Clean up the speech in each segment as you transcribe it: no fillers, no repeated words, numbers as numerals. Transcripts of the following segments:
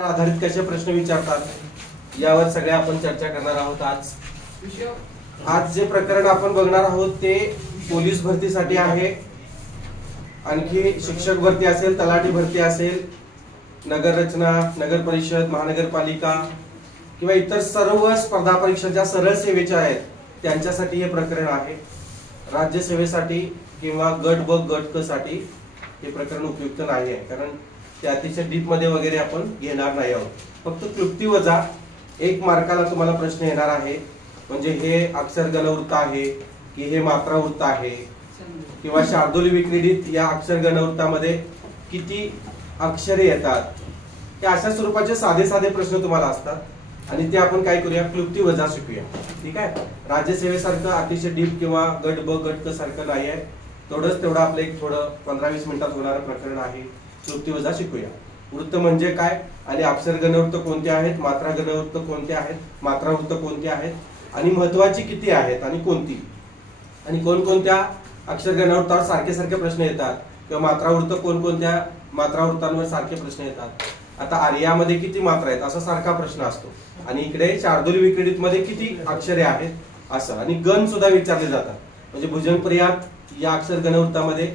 आधारित कसे प्रश्न विचारतात यावर सगळे आपण चर्चा करणार आहोत। आज जे प्रकरण आपण बघणार आहोत ते पोलीस भरतीसाठी आहे, आणखी शिक्षक भरती असेल, तलाठी भरती असेल, नगर रचना, नगर परिषद, महानगरपालिका किंवा इतर सर्व स्पर्धा परीक्षांच्या सरळ सेवेच्या आहेत त्यांच्यासाठी हे प्रकरण आहे। राज्यसेवेसाठी किंवा गट ब गट क साठी हे प्रकरण उपयुक्त नाही आहे, कारण ते अतिशय डीप मध्ये वगैरे आपण घेणार नाही आहोत। फक्त क्लृप्ती वजा 1 मार्काला तुम्हाला प्रश्न येणार आहे, म्हणजे हे अक्षर गणवृत्त आहे की हे मात्रा वृत्त आहे, किंवा शार्दूल विक्रीडित या अक्षर गणवृत्तामध्ये किती अक्षरे येतात, हे अशा स्वरूपाचे साधे साधे प्रश्न तुम्हाला असतात आणि ते आपण काय करूया, क्लृप्ती वजा शिकूया। ठीक आहे, राज्यसेवेसारखं अतिशय डीप किंवा गट ब गट क सारखं नाही आहे, तेवढं आपलं एक थोडं 15-20 मिनिटात होणारं प्रकरण आहे। क्लृप्ती वजा शिकूया। वृत्त म्हणजे काय आणि अक्षर गणवृत्त कोणते आहेत, मात्रा गणवृत्त कोणते आहेत, मात्रा वृत्त कोणते आहेत आणि महत्वाची किती आहेत आणि कोणती, आणि कोणकोणत्या अक्षर गणवृत्तावर सारखे सारखे प्रश्न येतात किंवा मात्रा वृत्त कोणकोणत्या मात्रा वृत्तांवर सारखे प्रश्न येतात। आता आर्यामध्ये किती मात्रा आहेत असा सारखा प्रश्न असतो, आणि इकडे शार्दूल विक्रीडित मध्ये किती अक्षरे आहेत असं, आणि गण सुद्धा विचारले जातात, म्हणजे भुजंगप्रयात या अक्षर गणवृत्तामध्ये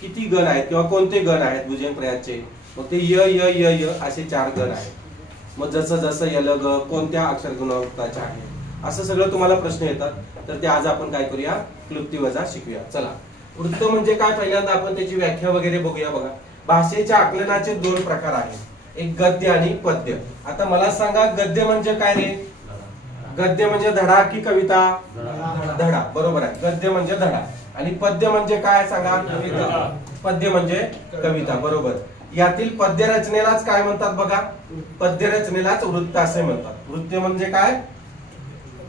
किती गण आहेत किंवा कोणते गण आहेत भुजंगप्रयातचे, मग ते य य य य असे 4 गण आहेत। मग जसं जसं यल ग कोणत्या अक्षर गणवृत्ताचे आहे असं सगळं तुम्हाला प्रश्न येतात, तर ते आज आपण काय करूया, क्लृप्ती वजा शिकूया। चला, वृत्त म्हणजे काय पहिल्यांदा आपण त्याची व्याख्या वगैरे बघूया। बघा, भाषेच्या आकलनाचे 2 प्रकार आहेत, एक गद्य आणि पद्य। आता मला सांगा, गद्य म्हणजे काय रे? गद्य म्हणजे धडा की कविता? धडा, बरोबर आहे, गद्य म्हणजे धडा। आणि पद्य म्हणजे काय सांगा? कविता। पद्य म्हणजे कविता, बरोबर। यातील पद्य रचनेलाच काय म्हणतात बघा, पद्य रचनेलाच वृत्त असे म्हणतात। वृत्त म्हणजे काय?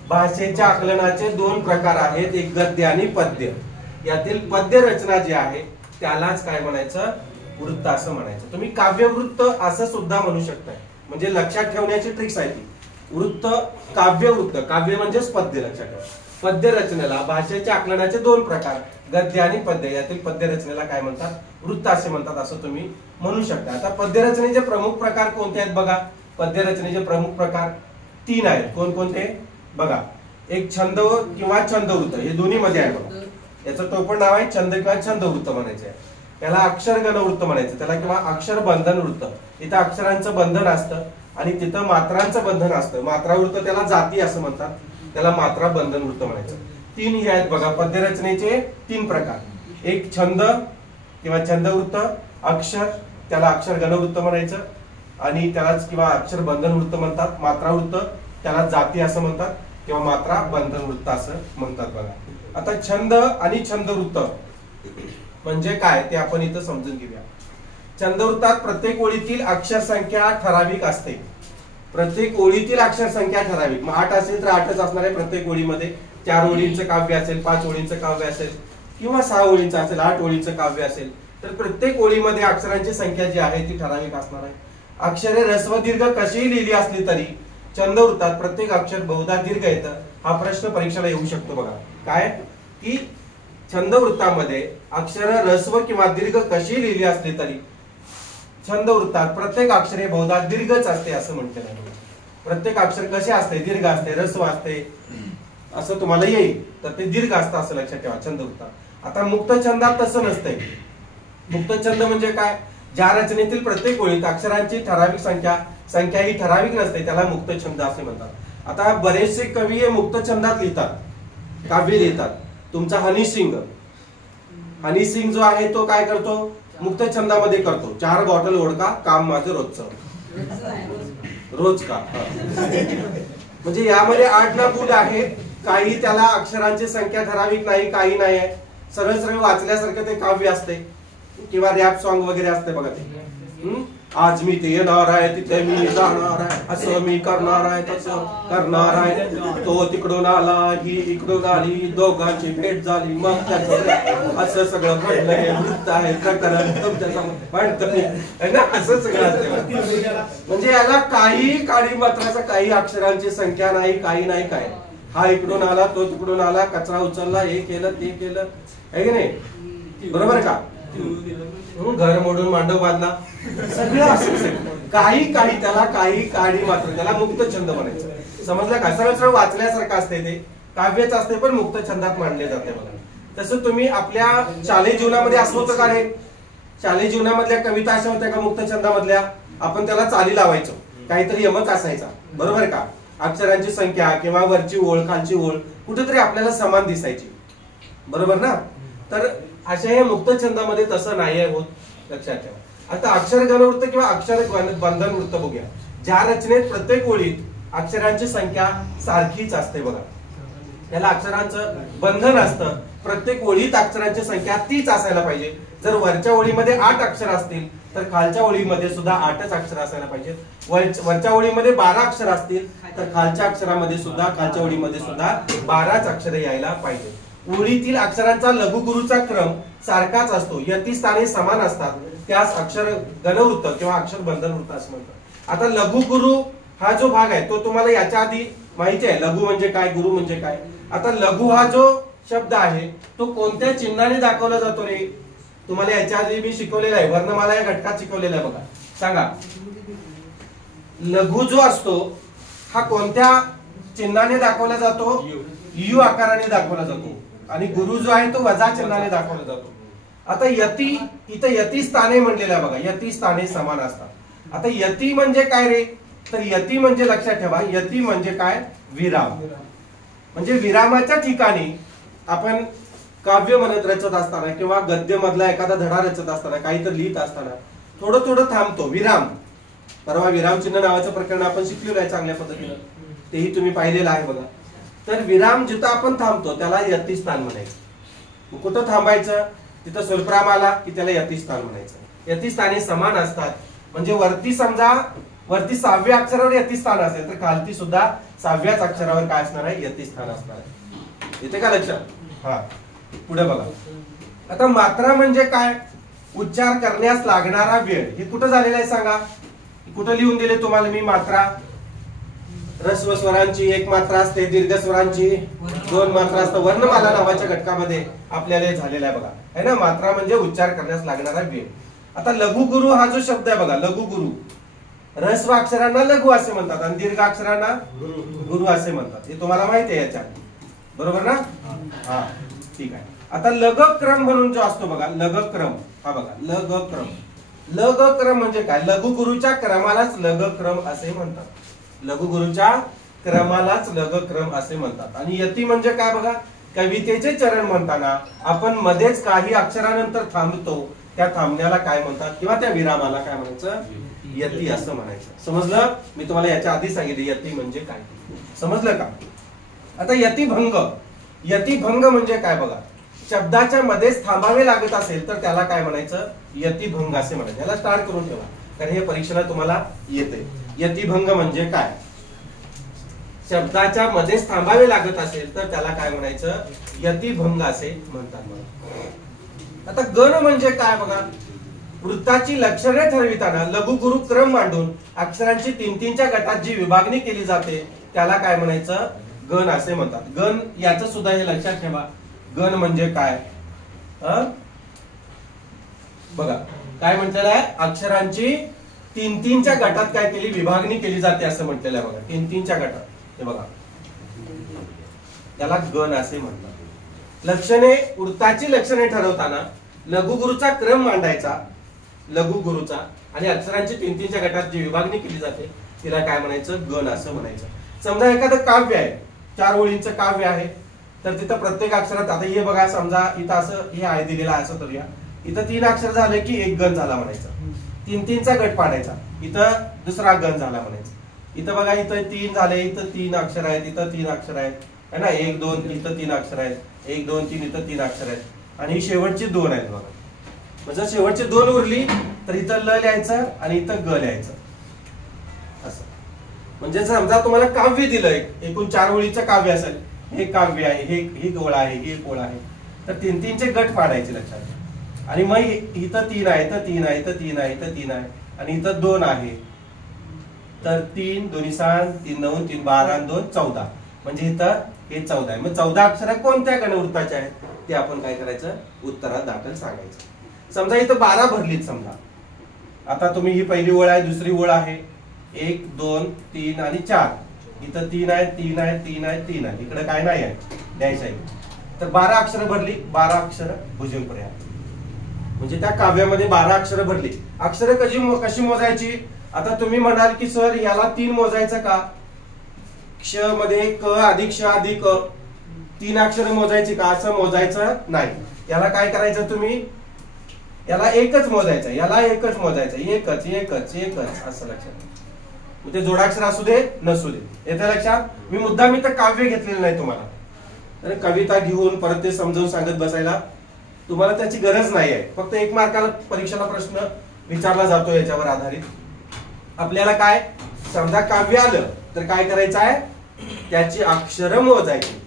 भाषेच्या आकलनाचे 2 प्रकार आहेत, एक गद्य आणि पद्य। यातील पद्य रचना जी आहे त्यालाच काय म्हणायचं, वृत्त असं म्हणायचं। तुम्ही काव्यवृत्त असं सुद्धा म्हणू शकताय, म्हणजे लक्षात ठेवण्याची ट्रिक्स आहे ती। वृत्त, काव्यवृत्त, काव्य म्हणजेच पद्य, लक्षात ठेवा। पद्य रचनेला भाषेच्या आकलनाचे 2 प्रकार, गद्य आणि पद्य, यातील पद्य रचनेला काय म्हणतात, वृत्त असे म्हणतात, असं तुम्ही म्हणू शकता। आता पद्य रचनेचे प्रमुख प्रकार कोणते आहेत बघा, पद्य रचनेचे प्रमुख प्रकार 3 आहेत। कोणकोणते बघा, एक छंद किंवा छंदवृत्त, हे दोन्ही मध्ये आहे बघा, याचं टोपण नाव आहे छंद किंवा छंदवृत्त म्हणायचे। त्याला अक्षर गणवृत्त म्हणायचं, त्याला किंवा अक्षर बंधन वृत्त। इथं अक्षरांचं बंधन असतं आणि तिथं मात्रांचं बंधन असतं। मात्रावृत्त त्याला जाती असं म्हणतात, त्याला मात्रा बंधन वृत्त म्हणायचं। 3 हे आहेत बघा पद्य रचनेचे 3 प्रकार, एक छंद किंवा छंदवृत्त, अक्षर त्याला अक्षर गणवृत्त म्हणायचं आणि त्यालाच किंवा अक्षर बंधन वृत्त म्हणतात, मात्रावृत्त त्याला जाती असं म्हणतात किंवा मात्रा बंधन वृत्त असं म्हणतात बघा। आता छंद आणि छंदवृत्त म्हणजे काय ते आपण इथं समजून घेऊया। छंदवृत्तात प्रत्येक ओळीतील अक्षर संख्या ठराविक असते, प्रत्येक ओळीतील अक्षर संख्या ठराविक, मग 8 असेल तर 8च असणार आहे प्रत्येक ओळीमध्ये। 4 ओळींचं काव्य असेल, 5 ओळींचं काव्य असेल किंवा 6 ओळींचं असेल, 8 ओळींचं काव्य असेल, तर प्रत्येक ओळीमध्ये अक्षरांची संख्या जी आहे ती ठराविक असणार आहे। अक्षरे ऱ्हस्व दीर्घ कशीही लिहिली असली तरी छंदवृत्तात प्रत्येक अक्षर बहुधा दीर्घ येतं, हा प्रश्न परीक्षेला येऊ शकतो बघा। काय की छंदवृत्तामध्ये अक्षर ऱ्हस्व किंवा दीर्घ कशी लिहिली असली तरी छंदवृत्तात प्रत्येक अक्षरे बहुधा दीर्घच असते असं म्हटलेलं आहे। प्रत्येक अक्षर कसे असते, दीर्घ असते, ऱ्हस्व असते असं तुम्हाला येईल, तर ते दीर्घ असतं असं लक्षात ठेवा छंदवृत्तात। आता मुक्त छंदात तसं नसतंय। मुक्त छंद म्हणजे काय, ज्या रचनेतील प्रत्येक ओळीत अक्षरांची ठराविक संख्या ही ठराविक नसते, त्याला मुक्त छंद असे म्हणतात। आता बरेचसे कवी हे मुक्त छंदात लिहितात, काव्य लिहितात। तुमचा हनी सिंग जो आहे तो काय करतो, मुक्त छंदामध्ये करतो। 4 बॉटल ओढका काम माझं रोजचं, रोज का म्हणजे यामध्ये 8 ना बूट आहे, काही त्याला अक्षरांची संख्या ठराविक नाही, काही नाही आहे, सरळ सरळ वाचल्यासारखं ते काव्य असते किंवा रॅप सॉन्ग वगैरे असते बघा ते। आज मी ते येणार आहे, तिथे मी जाणार आहे, असं मी करणार आहे, तसं करणार आहे, तो तिकडून आला, ही इकडून आली, दोघांची भेट झाली, मग त्याचं असं सगळं घडलं, हे वृत्त आहे, प्रकरण तुमच्या समोर ना, असं सगळं असते। म्हणजे याला काही काळी मात्राचा, काही अक्षरांची संख्या नाही, काही नाही, काय हा इकडून आला, तो तिकडून आला, कचरा उचलला, हे केलं, ते केलं, आहे की नाही, बरोबर का? घर मोडून मांडव बांधला, सगळं असं काही काही त्याला काही काळी मात्र त्याला मुक्त छंद म्हणायचं. समजलं का? सरळ सरळ वाचल्यासारखं असते, ते काव्यच असते पण मुक्त छंदात मांडले जाते बघा. तसं तुम्ही आपल्या शालेय जीवनामध्ये असं होतं का रे? शालेय जीवनामधल्या कविता अशा होत्या का मुक्त छंदामधल्या? आपण त्याला चाली लावायचो, काहीतरी यमक असायचा, बरोबर का? अक्षरांची संख्या किंवा वरची ओळ खालची ओळ कुठेतरी आपल्याला समान दिसायची, बरोबर ना? तर अशा हे मुक्त छंदामध्ये तसं नाही होत, लक्षात ठेवा. आता अक्षर गणवृत्त किंवा अक्षर बंधन वृत्त बघूया. ज्या रचनेत प्रत्येक ओळीत अक्षरांची संख्या सारखीच असते बघा, त्याला अक्षरांचं बंधन असतं. प्रत्येक ओळीत अक्षरांची संख्या तीच असायला पाहिजे. जर वरच्या ओळीमध्ये 8 अक्षर असतील तर खालच्या ओळीमध्ये सुद्धा 8च अक्षर असायला पाहिजेत. वरच्या ओळीमध्ये 12 अक्षर असतील तर खालच्या ओळीमध्ये सुद्धा 12च अक्षरे यायला पाहिजे. ओळीतील अक्षरांचा लघुगुरूचा क्रम सारखाच असतो, यतिस्थाने समान असतात, त्यास अक्षर गणवृत्त किंवा अक्षर बंधन वृत्त असं म्हणतात. आता लघुगुरू हा जो भाग आहे तो तुम्हाला याच्या आधी माहिती आहे, लघु म्हणजे काय, गुरु म्हणजे काय. आता लघु हा जो शब्द आहे तो कोणत्या चिन्हाने दाखवला जातो रे? तुम्हाला याच्या आधी मी शिकवलेला आहे, वर्णमाला या घटकात शिकवलेला आहे बघा. सांगा, लघु जो असतो हा कोणत्या चिन्हाने दाखवला जातो? यू आकाराने दाखवला जातो. आणि गुरु जो आहे तो वजा चिन्हाने दाखवला जातो. आता यती, इथं यती स्थाने म्हणलेलं आहे बघा, यती स्थाने समान असतात. आता यती म्हणजे काय रे? तर यती म्हणजे लक्षात ठेवा, यती म्हणजे काय? विराम. म्हणजे विरामाच्या ठिकाणी आपण काव्य म्हणत रचत असताना किंवा गद्य मधला एखादा धडा रचत असताना, काहीतरी लिहित असताना थोडं थोडं थांबतो, विराम. परवा विराम चिन्ह नावाचं प्रकरण आपण शिकलेलं आहे चांगल्या पद्धतीनं, तेही तुम्ही पाहिलेलं आहे बघा. तर विराम जिथं आपण थांबतो त्याला यतिस्थान म्हणायचं. कुठं थांबायचं? तिथं स्वल्पराम आला की त्याला यतिस्थान म्हणायचं. यतिस्थाने समान असतात, म्हणजे वरती समजा वरती 6व्या अक्षरावर यतिस्थान असेल तर खालती सुद्धा 6व्याच अक्षरावर काय असणार आहे? यतिस्थान असणार आहे. येते का लक्षात? हा, पुढे बघा. आता मात्रा म्हणजे काय? उच्चार करण्यास लागणारा वेळ. हे कुठं झालेलं आहे सांगा? कुठं लिहून दिले तुम्हाला मी मात्रा? ऱ्हस्व स्वरांची 1 मात्रा असते, दीर्घ स्वरांची 2 मात्रा असतात. वर्णमाला नावाच्या घटकामध्ये आपल्याला झालेला आहे बघा, है ना? मात्रा म्हणजे उच्चार करण्यास लागणारा वेळ. आता लघुगुरु हा जो शब्द आहे बघा, लघुगुरु, ऱ्हस्व अक्षरांना लघु असे म्हणतात आणि दीर्घ अक्षरांना गुरु असे म्हणतात. हे तुम्हाला माहिती आहे याच्यात, बरोबर ना? हा, ठीक आहे. आता लघक्रम म्हणून जो असतो बघा, लघक्रम, हा बघा, लघक्रम. लघक्रम म्हणजे काय? लघुगुरूच्या क्रमालाच लघक्रम असे म्हणतात. लघुगुरूच्या क्रमालाच लघक्रम असे म्हणतात. आणि यती म्हणजे काय बघा? कवितेचे चरण म्हणताना आपण मध्येच काही अक्षरानंतर थांबतो, त्या थांबण्याला काय म्हणतात किंवा त्या विरामाला काय म्हणायचं? यती असं म्हणायचं. समजलं? मी तुम्हाला याच्या आधी सांगितले यती म्हणजे काय, समजलं का? आता यतिभंग. यतिभंग म्हणजे काय बघा? शब्दाच्या मध्येच थांबावे लागत असेल तर त्याला काय म्हणायचं? यतिभंग असे म्हणायचं. याला स्टार्ट करून ठेवा कारण हे परीक्षेला तुम्हाला येते. यतिभंग म्हणजे काय? शब्दाच्या मध्येच थांबावे लागत असेल तर त्याला काय म्हणायचं? यतिभंग असे म्हणतात. आता गण म्हणजे काय बघा? वृत्ताची लक्षणे ठरविताना लघुगुरु क्रम मांडून अक्षरांची 3-3च्या गटात जी विभागणी केली जाते त्याला काय म्हणायचं? गण असे म्हणतात. गण याचं सुद्धा हे लक्षात ठेवा. गण म्हणजे काय? बघा काय म्हटलेलं आहे? अक्षरांची 3-3च्या गटात काय केली? विभागणी केली जाते असं म्हटलेलं आहे बघा. 3-3च्या गटात, हे बघा, त्याला गण असे म्हणतात. लक्षणे, वृत्ताची लक्षणे ठरवताना लघुगुरूचा क्रम मांडायचा, लघुगुरूचा, आणि अक्षरांची 3-3च्या गटात जी विभागणी केली जाते तिला काय म्हणायचं? गण असं म्हणायचं. समजा एखादं काव्य आहे, 4 ओळींचं काव्य आहे, तर तिथं प्रत्येक अक्षरात, आता हे बघा, समजा इथं असं हे आहे दिलेलं आहे, असं करूया, इथं 3 अक्षर झाले की 1 गण झाला म्हणायचा. 3-3चा गट पाडायचा, इथं दुसरा गण झाला म्हणायचा. इथं बघा, इथं 3 झाले, इथं 3 अक्षर आहेत, इथं 3 अक्षर आहेत, है ना? 1 2 इथं 3 अक्षर आहेत, 1 2 3 इथं 3 अक्षर आहेत, आणि शेवटची 2 आहेत बघा. म्हणजे शेवटची 2 उरली तर इथं ल लिहायचं आणि इथं ग लिहायचं असं. म्हणजे समजा तुम्हाला काव्य दिलंय, एकूण 4 ओळीचं काव्य असेल, हे काव्य आहे, ही ओळ आहे, ही एक ओळ आहे, तर 3-3चे गट पाडायचे लक्षात. आणि मग इथं 3 आहे, इथं 3 आहे, इथं 3 आहे, इथं 3 आहे, आणि इथं 2 आहे, तर 3 2 6 3 9 3 12 2 14, म्हणजे इथं हे 14 आहे. मग 14 अक्षर कोणत्या गणवृत्ताचे आहेत ते आपण काय करायचं? उत्तरात दाखल सांगायचं. समजा इथं 12 भरलीत, समजा आता तुम्ही ही पहिली ओळ आहे, दुसरी ओळ आहे, 1 2 3 आणि 4. इथं 3 आहे, 3 आहे, 3 आहे, 3 आहे. इकडे काय नाही आहे द्यायचं आहे. तर 12 अक्षरं भरली, 12 अक्षरं भुजंगपर्याय. म्हणजे त्या काव्यामध्ये 12 अक्षरं भरली. अक्षरं कशी मोजायची? आता तुम्ही म्हणाल की सर याला 3 मोजायचं का? क्ष मध्ये क अधिक श अधिक 3 अक्षरं मोजायची का? असं मोजायचं नाही. याला काय करायचं तुम्ही? याला एकच मोजायचं, याला एकच मोजायचं, एकच एकच एकच असं लक्षात. ते जोडाक्षर असू दे नसू दे. येतं लक्षात? मी मुद्दाम इथं काव्य घेतलेलं नाही तुम्हाला. तर कविता घेऊन परत ते समजावून सांगत बसायला तुम्हाला त्याची गरज नाही आहे. फक्त 1 मार्काला परीक्षेला प्रश्न विचारला जातो याच्यावर आधारित. आपल्याला काय समजा काव्य आलं तर काय करायचं आहे? त्याची अक्षरं मोजायची.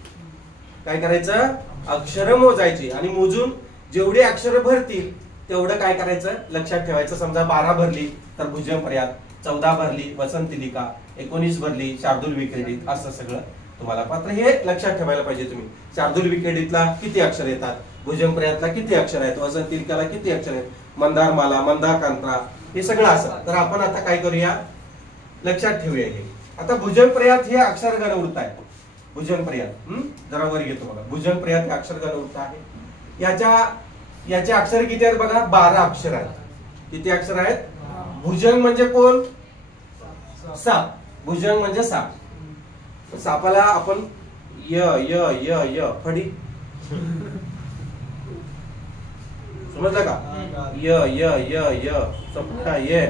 काय करायचं? अक्षरं मोजायची आणि मोजून जेवढी अक्षरं भरतील तेवढं काय करायचं? लक्षात ठेवायचं. समजा 12 भरली तर भुजंगपर्याय, 14 भरली वसंतलिका, 19 भरली शार्दूल विक्रीडित, असं सगळं तुम्हाला मात्र हे लक्षात ठेवायला पाहिजे तुम्ही. शार्दूल विक्रीडितला किती अक्षर येतात, भुजंगपर्यायतला किती अक्षर आहेत, वसंतलिकाला किती अक्षर आहेत, मंदारमाला, मंदारकांत्रा, हे सगळं असं. तर आपण आता काय करूया? लक्षात ठेवूया हे. आता भुजंगपर्यायत हे अक्षरगण वृत्त आहे. भुजंगपर्यायत जरा वर घेतो बघा. भुजंगपर्यायत हे अक्षरगण वृत्त आहे. याचे अक्षर किती आहेत बघा? 12 अक्षर आहेत. किती अक्षर आहेत? भुजंग म्हणजे कोण? साप. भुजंग म्हणजे साप. सापाला आपण य य य य फडी समजलं का? य य य य सपना य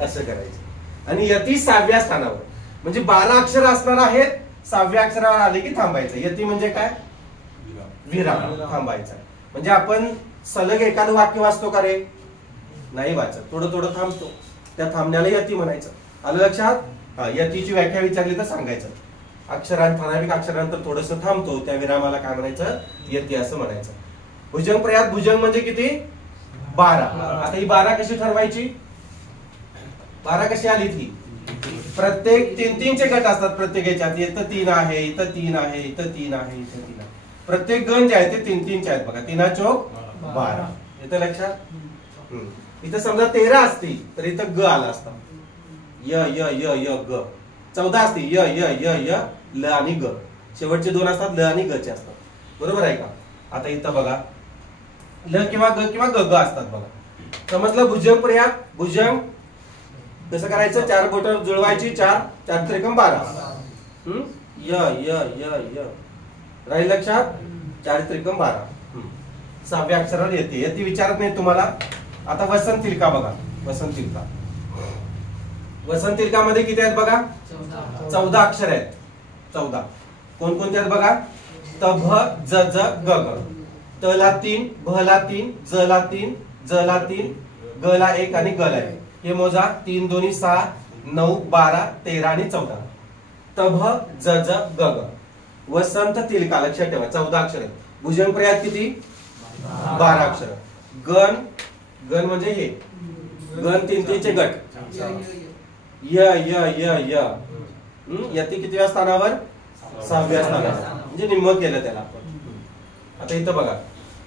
असं करायचं. आणि यती 6व्या स्थानावर, म्हणजे 12 अक्षर असणार आहेत. 6व्या अक्षरावर आले की थांबायचं. यती म्हणजे काय? विराम, थांबायचा. म्हणजे आपण सलग एखादं वाक्य वाचतो का रे? नाही वाचत, थोडं थोडं थांबतो. त्या थांबण्याला यती म्हणायचं. आलं लक्षात? यतीची व्याख्या विचारली तर सांगायचं. ठराविक अक्षरानंतर थोडस थांबतो, त्या विरामाला काय म्हणायचं? यती असं म्हणायचं. भुजंगपर्यायत भुजंग म्हणजे किती? 12. आता ही 12 कशी ठरवायची? 12 कशी आली ती? प्रत्येक 3-3 चे गट असतात प्रत्येक याच्यात. इथं 3 आहे, इथं 3 आहे, इथं 3 आहे, इथं 3 आहे. प्रत्येक गण जे आहे ते 3-3 चे आहेत बघा. 3 चौक 12. इथं लक्षात? इथं समजा 13 असती तर इथं ग आला असता. य य य य ग. 14 असती य य य य ल आणि ग. शेवटचे 2 असतात ल आणि ग चे असतात. बरोबर आहे का? आता इथं बघा ल किंवा ग किंवा ग ग असतात बघा. समजलं? भुजंगपर्यायत भुजंग कसं करायचं? 4 बोट जुळवायची. 4 4 त्रिकम 12. य य य य राहील लक्षात? 4 त्रिकम 12. 6व्या अक्षरावर येते. यती विचारत नाही तुम्हाला. आता वसंतलिका बघा. वसंतलिका, वसंतलिकामध्ये किती आहेत बघा? 14 अक्षर आहेत. 14 कोणकोणते आहेत बघा? त भ ज ज ग ग. त ला 3, भ ला 3, ज ला 3, ज ला 3, ग ला 1 आणि ग ला 1. हे मोजा. 3 2 6 9 12 13 आणि 14. त भ ज ज ग ग. वसंतलिका लक्षात ठेवा 14 अक्षर आहेत. भुजंगपर्यायत किती? 12 अक्षर. गण, गण म्हणजे हे गण 3-3 चे गट. य य य य यती कितव्या स्थानावर? 6व्या स्थानावर. म्हणजे निम्म केलं त्याला आपण. आता इथं बघा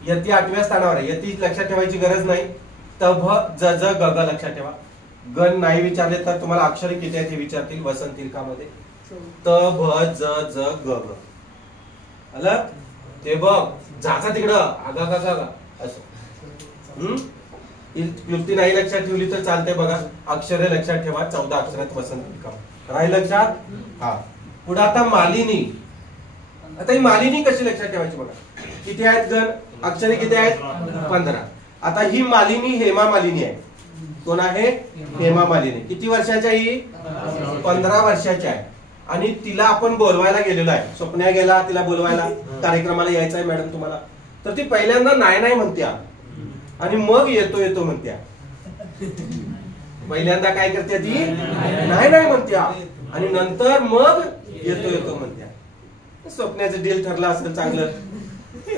यती 8व्या स्थानावर आहे. यती लक्षात ठेवायची गरज नाही. त भ ज ज ग ग लक्षात ठेवा. गण नाही विचारले तर तुम्हाला अक्षर किती आहेत हे विचारतील वसंतलिकामध्ये. त भ ज ज ग ग. आलं? ते बघ जाचा तिकडं आगा गा गा असं. क्लृप्ती नाही लक्षात ठेवली तर चालते बघा. अक्षरे लक्षात ठेवा. 14 अक्षरात वसंतलिका राहील लक्षात? हा. पुढे आता मालिनी. आता ही मालिनी कशी लक्षात ठेवायची बघा. किती आहेत गण? अक्षरे किती आहेत? 15. आता ही मालिनी हेमा मालिनी आहे. कोण आहे? हेमा मालिनी. किती वर्षाची आहे ही? 15 वर्षाची आहे. आणि तिला आपण बोलवायला गेलेलो आहे. स्वप्न्या गेला तिला बोलवायला, कार्यक्रमाला यायचं आहे मॅडम तुम्हाला. तर ती पहिल्यांदा नाही नाही म्हणत्या आणि मग येतो येतो म्हणत्या. पहिल्यांदा काय करते ती? नाही नाही म्हणत्या आणि नंतर मग येतो येतो म्हणत्या. स्वप्न्याचं डील ठरलं असेल चांगलं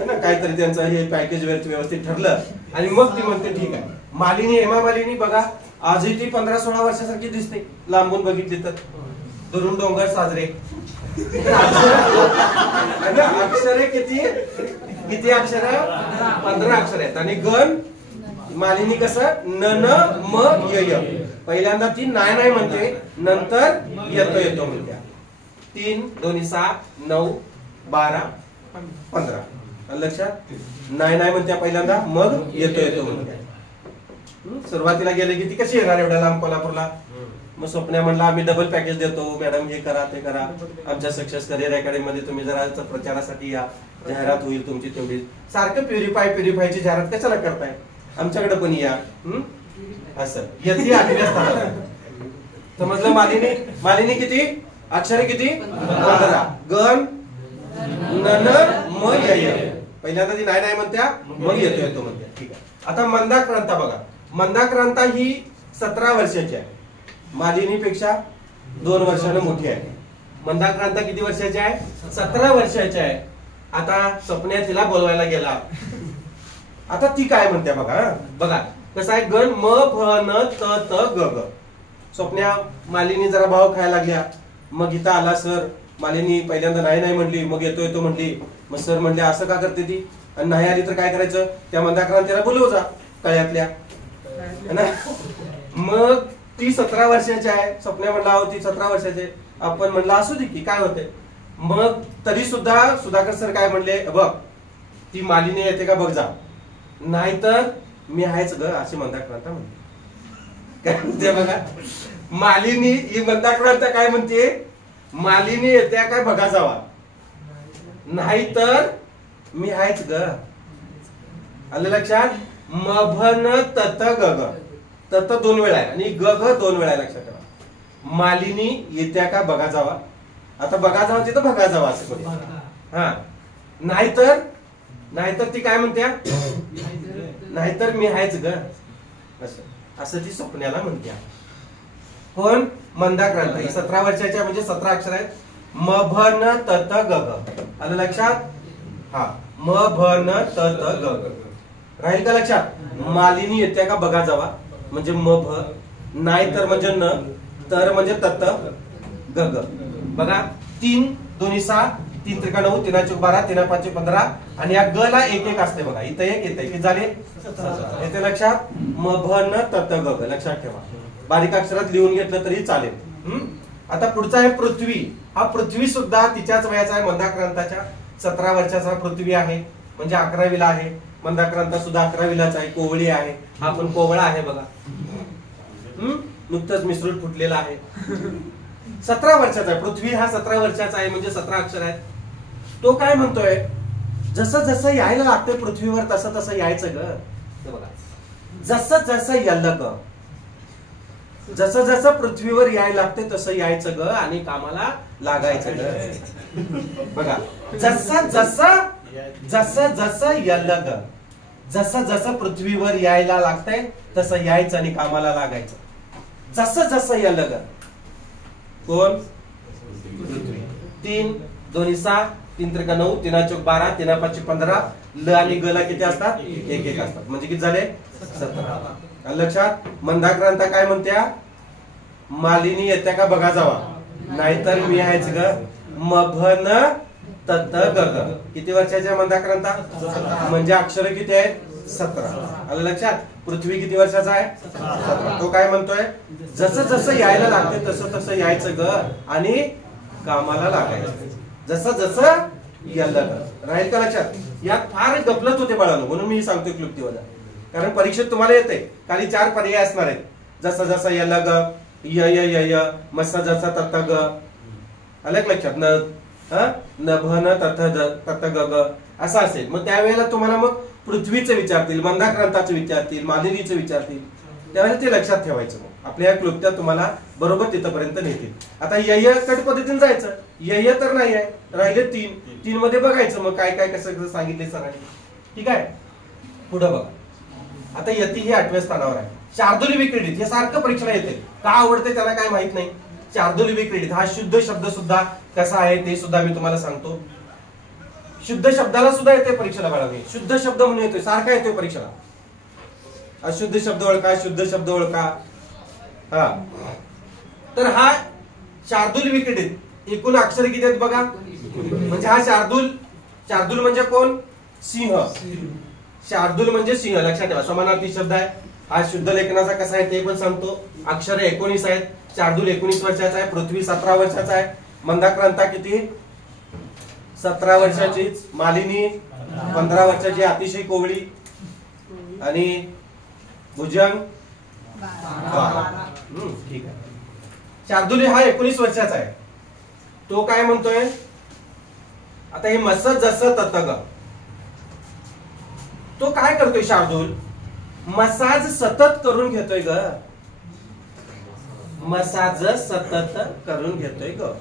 ना, काहीतरी त्यांचं हे पॅकेज व्यवस्थित ठरलं आणि मग ती म्हणते ठीक आहे. मालिनी, हेमा मालिनी बघा आजही ती 15-16 वर्षासारखी दिसते लांबून बघितली तर. दुरून डोंगर साजरे. अक्षरे किती? किती अक्षर? 15 अक्षर आहेत. आणि गण मालिनी कसं न न म य य, पहिल्यांदा ती नाही नाही म्हणते, नंतर येतो येतो म्हणते. 3 2 6 9 12 15. लक्षात? नाही नाही म्हणते पहिल्यांदा, मग येतो येतो म्हणते. सुरुवातीला गेले की ती कशी येणार एवढ्या लांब कोल्हापूरला? मग स्वप्न्या म्हणला आम्ही डबल पॅकेज देतो मॅडम, हे करा ते करा, आमच्या सक्सेस करिअर अकॅडमी मध्ये तुम्ही जरा प्रचारासाठी या, जाहिरात होईल तुमची तेवढी. सारखं प्युरिफायची जाहिरात कशाला करताय? आमच्याकडे पण या. असं येते 8व्या स्थानावर. समजलं? मालिनी किती अक्षरे? किती? 15. गण न न म य य, पहिल्यांदा ती नाही नाही म्हणत्या, मग येतो येतो म्हणत्या. ठीक आहे. आता मंदाक्रांता बघा. मंदाक्रांता ही 17 वर्षाची आहे, मालिनीपेक्षा 2 वर्षानं मोठी आहे. मंदाक्रांता किती वर्षाची आहे? 17 वर्षाची आहे. आता स्वप्न्या तिला बोलवायला गेला. आता ती काय म्हणते बघा. बघा कसं आहे, गण म भ न त त ग ग. स्वप्न्या मालिनी जरा भाव खायला लागल्या. मग इथं आला सर. मालिनी पहिल्यांदा नाही नाही म्हणली, मग येतो येतो म्हणली. मग सर म्हणले असं का करते ती? आणि नाही आली तर काय करायचं? त्या मंदाक्रांतीला बोलव जा कळ्यातल्या. मग ती 17 वर्षाची आहे. स्वप्न्या म्हणला हो ती 17 वर्षाची आहे. आपण म्हणलं असू दे की काय होते. मग तरी सुद्धा सुधाकर सर काय म्हणले, बघ ती मालिनी येते का बघ जा, नाहीतर मी आहेच ग, अशी मंदाक्रांता म्हणते. काय म्हणते बघा. मालिनी ही मंदाक्रांता काय म्हणते, मालिनी येत्या काय बघा जावा, नाहीतर मी आहेच ग. आलं लक्षात? मभन तत ग ग. तत 2 वेळा आहे आणि ग ग 2 वेळा, लक्षात ठेवा. मालिनी येत्या का बघा जावा. आता बघा जावा तिथं बघा जावा असं करूया. हा, नाहीतर ती काय म्हणत्या, नाहीतर मी आहेच ग, असं ती स्वप्न्याला म्हणत्या. कोण? मंदाक्रांता. ही 17 वर्षाच्या म्हणजे 17 अक्षर आहेत. म भ न त त ग ग. आलं लक्षात? हा, म भ न त त ग ग. राहील का लक्षात? मालिनी येत्या का बघा जावा म्हणजे म भ, नाहीतर म्हणजे न, तर म्हणजे तत ग ग. बघा 3 2 6 3 त्रिका 9 3 चौक 12 3 5 15 आणि या ग ला 1 1 असते बघा. इथं 1 येते, किती झाले? येते लक्षात? म भ न त त ग ग. लक्षात ठेवा. बारीक अक्षरात लिहून घेतलं तरी चालेल. आता पुढचा आहे पृथ्वी. हा पृथ्वी सुद्धा तिच्याच वयाचा आहे, मंदाक्रांताच्या. 17 वर्षाचा पृथ्वी आहे, म्हणजे 11वीला आहे. मंदाक्रांता सुद्धा 11वीलाच आहे. कोवळी आहे. हा पण कोवळा आहे बघा. नुकतंच मिसरूट फुटलेला आहे. 17 वर्षाचा आहे पृथ्वी. हा 17 वर्षाचा आहे म्हणजे 17 अक्षर आहेत. तो काय म्हणतोय, जसं जसं यायला लागतंय पृथ्वीवर तसं तसं यायचं ग. बघा, जसं जसं यायला ग, जसं जसं पृथ्वीवर यायला लागते तसं यायचं ग आणि कामाला लागायचं ग. बघा, जसं जसं यायला ग, जसं जसं पृथ्वीवर यायला लागतंय तसं यायचं आणि कामाला लागायचं. जसं जसं यायला ग. कोण? पृथ्वी. 3 2 6 3 त्रिका 9 3 चौक 12 3 5 15. ल आणि ग ला किती असतात? 1 1 असतात. म्हणजे किती झाले? 17. लक्षात? मंदाक्रांता काय म्हणत्या, मालिनी येत्या का बघा जावा, नाहीतर मी आहेच ग. म भ न तत ग ग. किती वर्षाच्या मंदाक्रांता? म्हणजे अक्षर किती आहेत? 17. आलं लक्षात? पृथ्वी किती वर्षाचा आहे? 17. तो काय म्हणतोय, जसं जसं यायला लागते तसं तसं यायचं ग आणि कामाला लागायचं. जसं जसं यायला ग. राहील का लक्षात? यात फार गफलत होते बाळांनो, म्हणून मी सांगतोय क्लुप्तीवाला. कारण परीक्षेत तुम्हाला येते खाली 4 पर्याय असणार आहेत. जसं जसं यायला ग, य य य य, मस्त जसा तत ग. आलं लक्षात? न भ न तत ग ग असं असेल. मग त्यावेळेला तुम्हाला मग पृथ्वीचं विचारतील, मंदाक्रांताचं विचारतील, मालिनीचं विचारतील. त्यावेळेला ते लक्षात ठेवायचं. मग आपल्या या क्लुप्त्या तुम्हाला बरोबर तिथपर्यंत नेतील. आता य कट पद्धतीने जायचं. य तर नाही आहे, राहिले 3 मध्ये बघायचं मग काय काय कसं कसं सांगितले सरांनी. ठीक आहे, पुढे बघा. आता यती ही 8व्या स्थानावर आहे. शार्दूल विक्रीडित हे सारखं परीक्षेला येते. का आवडते त्याला काय माहित नाही. शार्दूल विक्रीडित हा शुद्ध शब्द सुद्धा कसा आहे ते सुद्धा मी तुम्हाला सांगतो. शुद्ध शब्दाला सुद्धा येते परीक्षेला बाळांनो. शुद्ध शब्द म्हणून येतोय, सारखा येतोय परीक्षेला. अशुद्ध शब्द ओळखा, शुद्ध शब्द ओळखा. हा, तर हा शार्दूल विक्रीडित एकूण अक्षर किती आहेत बघा. म्हणजे हा शार्दूल म्हणजे कोण? सिंह. शार्दूल म्हणजे सिंह, लक्षात ठेवा. समानार्थी शब्द आहे. हा शुद्ध लेखनाचा कसा आहे ते पण सांगतो. अक्षरे 19 आहेत. शार्दूल 19 वर्षाचा आहे. पृथ्वी 17 वर्षाचा आहे. मंदाक्रांता किती? 17 वर्षाचीच. मालिनी 15 वर्षाची, अतिशय कोवळी. आणि भुजंग 12. ठीक आहे. शार्दूल हा 19 वर्षाचा आहे. तो काय म्हणतोय आता? हे मस जस ततग, तो काय करतोय शार्दूल? मसाज सतत करून घेतोय ग. मसाज सतत करून घेतोय ग.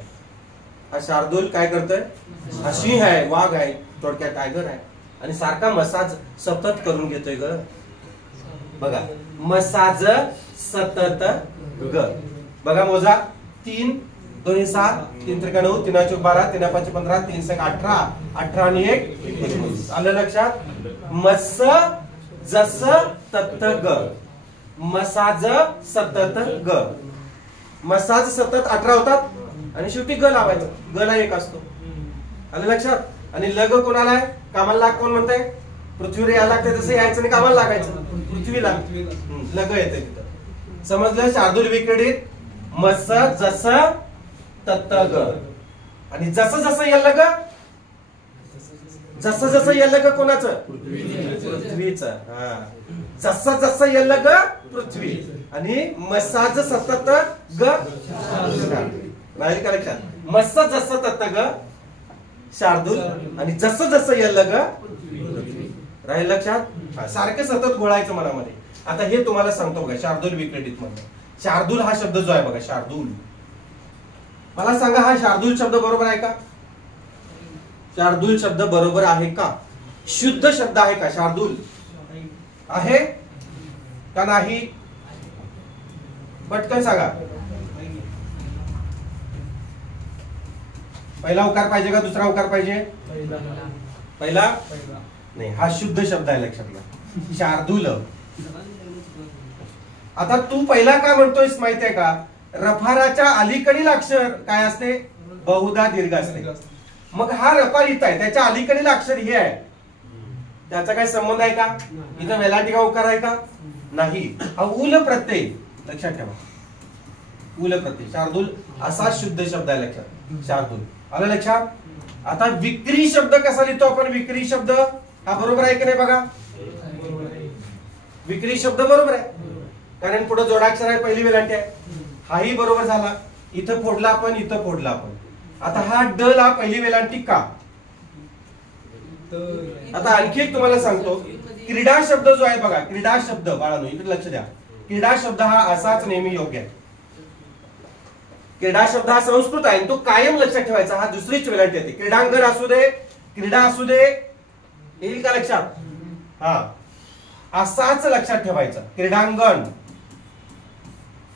हा शार्दूल काय करतोय? हा सिंह आहे, वाघ आहे, थोडक्यात टायगर आहे, आणि सारखा मसाज सतत करून घेतोय ग. बघा, मसाज सतत ग. बघा मोजा. 3 2 6 3 त्रिका 9 3 चौक 12 3 5 15 3 6 18 18 आणि 1 19. आलं लक्षात? मस जस तत ग. मसाज सतत ग. मसाज सतत 18 होतात आणि शेवटी ग लावायचं. ग ला 1 असतो. आलं लक्षात? आणि लग कोणाला आहे? कामाला लाग. कोण म्हणताय? पृथ्वीवर यायला लागते तसं यायचं आणि कामाला लागायचं. पृथ्वीला लग येते तिथं. समजलं? शार्दूल विक्रीडित मस जस तत ग. आणि जस जस येल ग, जस जस येल ग कोणाचं? पृथ्वीचं. जस जस येल ग पृथ्वी. आणि मसाज सतत ग. राहील का लक्षात? मस जस तत ग शार्दूल, आणि जस जस येल ग पृथ्वी. राहील लक्षात? सारखे सतत घोळायचं मनामध्ये. आता हे तुम्हाला सांगतो बघा शार्दूल विक्रीडित म्हणून. शार्दूल हा शब्द जो आहे बघा, शार्दूल, मला सांगा हा शार्दूल शब्द बरोबर आहे का? शार्दूल शब्द बरोबर आहे का? शुद्ध शब्द आहे का शार्दूल? आहे का नाही? पटकन सांगा. पहिला उकार पाहिजे का दुसरा उकार पाहिजे? पहिला नाही. हा शुद्ध शब्द आहे, लक्षात घ्या. शार्दूल. आता तू पहिला का म्हणतोयस माहितीये का? रफाराच्या अलीकडील अक्षर काय असते? बहुधा दीर्घ असते. मग हा रफार इथं आहे, त्याच्या अलीकडील अक्षर हे आहे, त्याचा काय संबंध आहे का? इथं वेलांटी का उकार आहे का? नाही. हा उल प्रत्यय, लक्षात ठेवा. उल प्रत्यय. शार्दूल असा शुद्ध शब्द आहे, लक्षात. शार्दूल. आलं लक्षात? आता विक्री शब्द कसा लिहितो आपण? विक्री शब्द हा बरोबर आहे की नाही बघा? विक्री शब्द बरोबर आहे, कारण पुढे जोडाक्षर आहे, पहिली वेलांटी आहे. हाही बरोबर झाला. इथं फोडला आपण, इथं फोडला आपण. आता हा ड ला पहिली वेलांटी का? आता आणखी एक तुम्हाला सांगतो. क्रीडा शब्द जो आहे बघा, क्रीडा शब्द बाळांनो इकडे लक्ष द्या. क्रीडा शब्द हा असाच नेहमी योग्य आहे. क्रीडा शब्द हा संस्कृत आहे, तो कायम लक्षात ठेवायचा. हा दुसरीच वेलांटी येते. क्रीडांगण असू दे, क्रीडा असू दे, येईल का लक्षात? हा, असाच लक्षात ठेवायचा. क्रीडांगण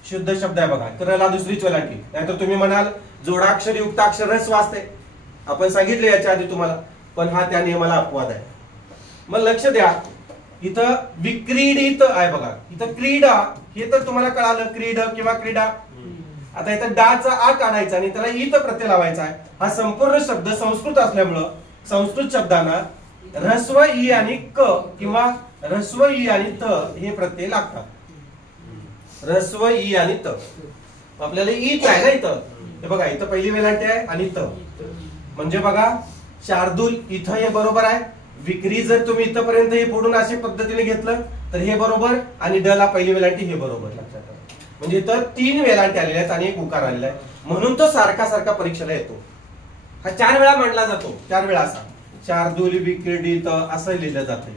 शुद्ध शब्द आहे बघा. क्र ला दुसरीच वेलांटी. नाहीतर तुम्ही म्हणाल जोडाक्षर युक्ताक्षर रस वाचते. आपण सांगितले याच्या आधी तुम्हाला, पण हा त्या नियमाला अपवाद आहे. मग लक्ष द्या. इथं विक्रीडित आहे बघा. इथं क्रीडा हे तर तुम्हाला कळालं, क्रीड किंवा क्रीडा. आता इथं डाचा आ काढायचा आणि त्याला इत प्रत्यय लावायचा आहे. हा संपूर्ण शब्द संस्कृत असल्यामुळं संस्कृत शब्दांना ऱ्हस्व ई आणि क किंवा ऱ्हस्व ई आणि त हे प्रत्यय लागतात. ऱ्हस्व ई आणि त. आपल्याला ईच आहे ना इथं. हे बघा, इथं पहिली वेलांटी आहे आणि त. म्हणजे बघा, शार्दूल इथं हे बरोबर आहे. विक्री जर तुम्ही इथपर्यंत हे फोडून अशा पद्धतीने घेतलं तर हे बरोबर, आणि ड ला पहिली वेलांटी हे बरोबर. लक्षात ठेवा. म्हणजे इथं 3 वेलांटी आलेल्या आहेत आणि एक उकार आलेला आहे. म्हणून तो सारखा सारखा परीक्षेला येतो. हा 4 वेळा मांडला जातो. 4 वेळा असा शार्दूल विक्रीडित असं लिहिलं जाते.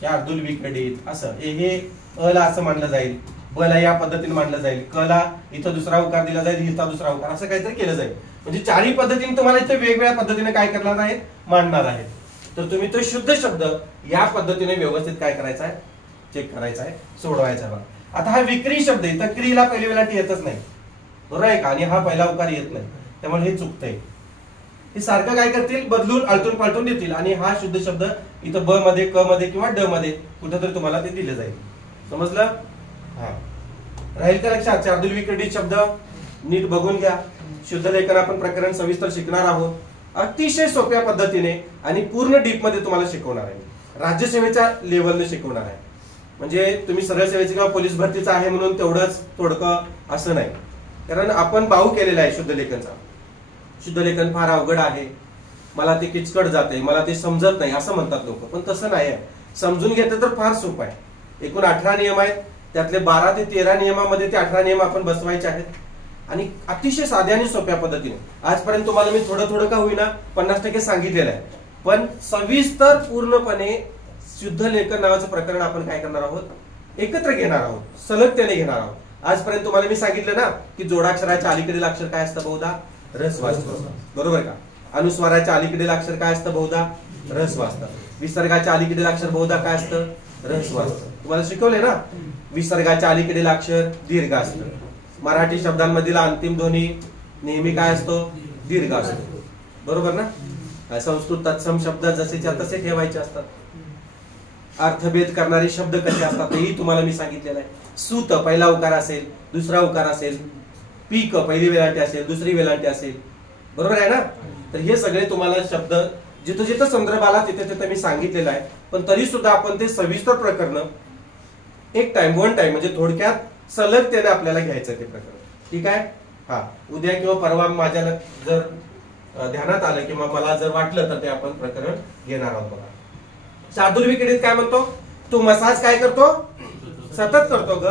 शार्दूल विक्रीडित असं. हे अ ला असं मांडलं जाईल, ब ला या पद्धतीने मांडलं जाईल, क ला इथं दुसरा उकार दिला जाईल, इथं दुसरा उकार, असं काहीतरी केलं जाईल. म्हणजे 4ही पद्धतीने तुम्हाला इथे वेगवेगळ्या पद्धतीने काय करणार आहेत? मांडणार आहेत. तर तुम्ही तो शुद्ध शब्द या पद्धतीने व्यवस्थित काय करायचा आहे? चेक करायचा आहे, सोडवायचा आहे. आता हा विक्री शब्द आहे, तर क्रीला पहिली वेलांटी येतच नाही, बरोबर आहे का? आणि हा पहिला उकार येत नाही, त्यामुळे हे चुकतंय. हे सारखं काय करतील? बदलून आलटून पालटून देतील. आणि हा शुद्ध शब्द इथं ब मध्ये, क मध्ये किंवा ड मध्ये कुठेतरी तुम्हाला ते दिले जाईल. समजलं? हा, राहील का लक्षात? शार्दूल विक्रीडित शब्द नीट बघून घ्या. शुद्ध लेखन आपण प्रकरण सविस्तर शिकणार आहोत. अतिशय सोप्या पद्धतीने आणि पूर्ण डीप मध्ये तुम्हाला शिकवणार आहे. राज्यसेवेच्या लेवलने शिकवणार आहे. म्हणजे तुम्ही सरळ सेवेचे किंवा पोलीस भरतीचा आहे म्हणून तेवढंच थोडकं असं नाही. कारण आपण बाऊ केलेला आहे शुद्ध लेखनचा. शुद्ध लेखन फार अवघड आहे, मला ते किचकट जाते, मला ते समजत नाही असं म्हणतात लोक. पण तसं नाही आहे. समजून घेतलं तर फार सोपं आहे. एकूण 18 नियम आहेत. त्यातले 12 ते 13 नियमामध्ये ते 18 नियम आपण बसवायचे आहेत. आणि अतिशय साध्या आणि सोप्या पद्धतीने आजपर्यंत तुम्हाला मी थोडं थोडं का होईना 50% सांगितलेलं आहे. पण सविस्तर पूर्णपणे शुद्ध लेखन नावाचं प्रकरण आपण काय करणार आहोत, एकत्र घेणार आहोत, सलगतेने घेणार आहोत. आजपर्यंत तुम्हाला मी सांगितलं ना की जोडाक्षराच्या अलीकडील अक्षर काय असतं बहुधा, ऱ्हस्व असतं. बरोबर का. अनुस्वाराच्या अलीकडील अक्षर काय असतं बहुधा, ऱ्हस्व असतं. विसर्गाच्या अलीकडील अक्षर बहुधा काय असतं, ऱ्हस्व असतं. तुम्हाला शिकवले ना, विसर्गाच्या अलीकडील अक्षर दीर्घ असतं. मराठी शब्दांमधील अंतिम ध्वनी नेहमी काय असतो, दीर्घ असतो. बरोबर ना. संस्कृत तत्सम शब्द जसेच्या तसे ठेवायचे असतात. अर्थभेद करणारे शब्द कसे असतात हेही तुम्हाला मी सांगितलेलं आहे. सूत पहिला उकार असेल, दुसरा उकार असेल. पीक पहिली वेलांटी असेल, दुसरी वेलांटी असेल. बरोबर आहे ना. तर हे सगळे तुम्हाला शब्द जिथं जिथं संदर्भ आला तिथे तिथे मी सांगितलेलं आहे. पण तरी सुद्धा आपण ते सविस्तर प्रकरण एक टाइम वन टाइम म्हणजे थोडक्यात सलगतेने आपल्याला घ्यायचं ते प्रकरण. ठीक आहे. हा, उद्या किंवा परवा माझ्या जर ध्यानात आलं किंवा मला जर वाटलं तर ते आपण प्रकरण घेणार आहोत. बघा, चातुर्विकडीत काय म्हणतो, तू मसाज काय करतो, सतत करतो ग.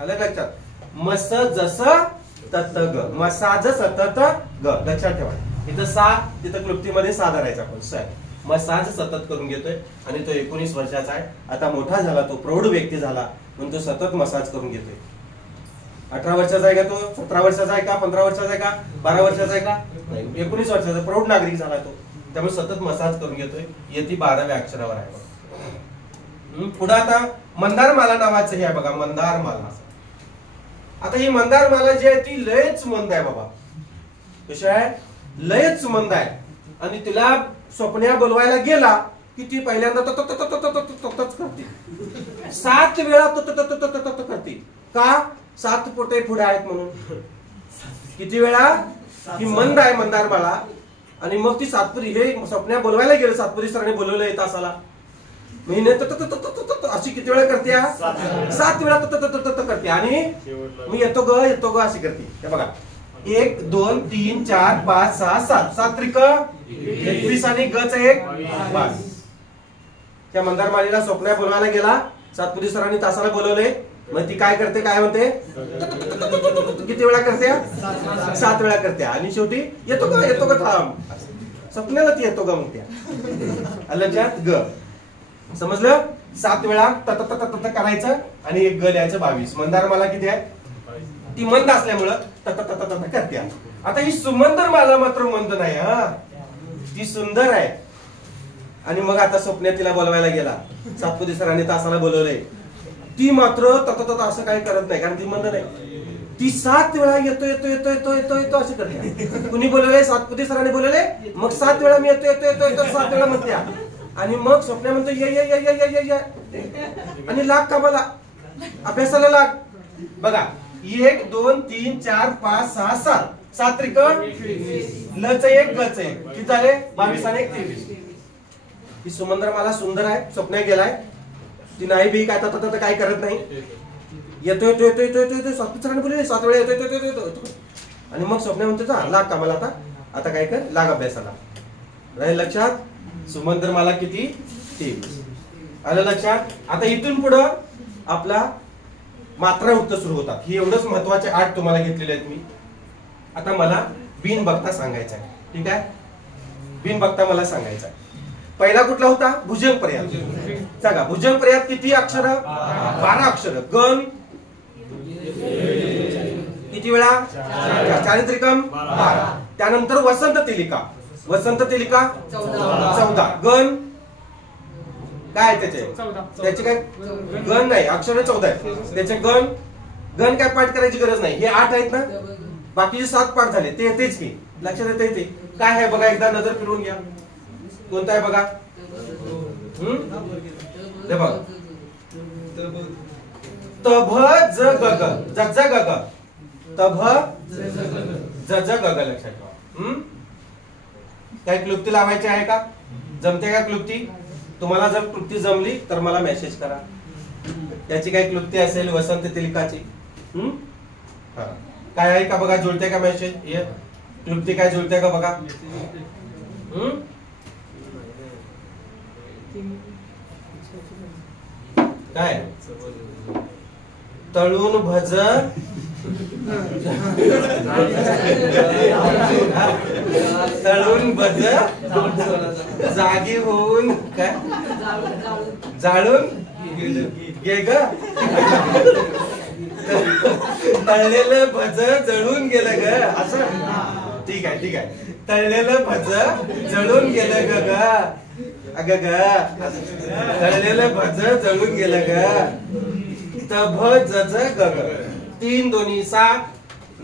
आलं लक्षात. मस जस तत ग, मसाज सतत ग. लक्षात ठेवा. इथं सा, तिथं क्लुप्तीमध्ये सा धरायचा आपण. मसाज सतत करून घेतोय आणि तो 19 वर्षाचा आहे. आता मोठा झाला, तो प्रौढ व्यक्ती झाला म्हणून तो सतत मसाज करून घेतोय. 18 वर्षाचा आहे का तो, 17 वर्षाचा आहे का, 15 वर्षाचा आहे का, 12 वर्षाचा आहे का, नाही, 19 वर्षाचा प्रौढ नागरिक झाला तो. त्यामुळे सतत मसाज करून घेतोय. येती 12व्या अक्षरावर आहे. पुढे आता मंदारमाला नावाचं हे आहे बघा, मंदारमाला. आता ही मंदारमाला जी आहे ती लयच मंद आहे बाबा. कशी आहे, लयच मंद आहे. आणि तिला स्वप्न्या बोलवायला गेला की ती पहिल्यांदा करते. 7 वेळा करते. का, 7 पोटे पुढे आहेत म्हणून. किती वेळा, ही मंद आहे मंदारमाला. आणि मग ती सातपुरी, हे स्वप्न्या बोलवायला गेलं, सातपुरी सरांनी बोलवलंय तासाला. महिने अशी किती वेळा करते, 7 वेळा करते. आणि मी येतो ग अशी करते. हे बघा, 1 2 3 4 5 6 7, 7 त्रिक 21 आणि गच 1 5. त्या मंदारमालीला स्वप्न्या बोलवायला गेला, सातपुरी सरांनी तासाला बोलवले. मग ती काय करते, काय म्हणते, किती वेळा करते, 7 वेळा करते. आणि शेवटी येतो का थांब, स्वप्नाला ती येतो का मग त्या लक्षात ग. समजलं. 7 वेळा तत करायचं आणि एक ग लिहायचं 22. मंदारमाला किती आहे, ती मंद असल्यामुळं तत करते. आता ही सुमंदरमाला मात्र मंद नाही. हा, ती सुंदर आहे. आणि मग आता स्वप्न्या तिला बोलवायला गेला, सातपुरी सरांनी तासाला बोलवलंय. ती मात्र तत असं काही करत नाही, कारण ती मंद नाही. ती 7 वेळा येतो अशी करते. कुणी बोलवले, सातपुरी सरांनी बोलवले. मग 7 वेळा मी येतो 7 वेळा म्हणते. आणि मग स्वप्न्या म्हणतो ये आणि लाग कामाला, अभ्यासाला लाग. बघा, 1 2 3 4 5 6 7, 7 त्रिक लच 1 गच 1, किती झाले 22 आणि 1 23. ही सुमंदरमाला सुंदर आहे. स्वप्न्या गेलाय, ती नाही बी काय तत काय करत नाही. येतो सातपुरी सरांनी बोलले, 7 वेळा येतो. आणि मग स्वप्न्या म्हणतो लाग कामाला, आता काय कर, लाग अभ्यासाला. राहील लक्षात. सुमंदरमाला किती, 23. आलं लक्षात. आता इथून पुढं आपला मात्रा युक्त सुरू होतात. ही एवढंच महत्वाचे 8 तुम्हाला घेतलेले आहेत मी. आता मला बिन बघता सांगायचं आहे. ठीक आहे. बिन बघता मला सांगायचं आहे. पहिला कुठला होता, भुजंग पर्याय. सांगा, भुजंग पर्याय किती अक्षर, 12 अक्षर. गण किती वेळा, 4 त्रिकम 12. त्यानंतर वसंत तिलिका, वसंत तिलिका 14. गण काय त्याचे काय गण नाही, अक्षर 14 आहे त्याचे. गण काय पाठ करायची गरज नाही. हे 8 आहेत ना, बाकीचे 7 पाठ झाले. ते येतेच की, लक्षात येते. काय आहे बघा, एकदा नजर फिरवून घ्या. कोणता आहे बघा, बघा, तभ ज ग ग, ज ग ग, तभ ज ज ग ग. लक्षात ठेवा. काही क्लुप्ती लावायची आहे का? जमते का क्लुप्ती? तुम्हाला जर क्लुप्ती जमली तर मला मेसेज करा. त्याची काही क्लुप्ती असेल वसंत तिलकाची, काय आहे का बघा, जुळते का मेसेज? ये क्लुप्ती काय जुळते का बघा. काय तळून भज तळून भज जागी होऊन काय जाळून गे ग. तळलेलं भज जळून गेलं ग असं. ठीक आहे ठीक आहे. तळलेलं भज जळून गेलं ग ग. अग ग तळलेलं भज जळून गेलं ग. तभ जज ग ग. 3 दोन्ही 7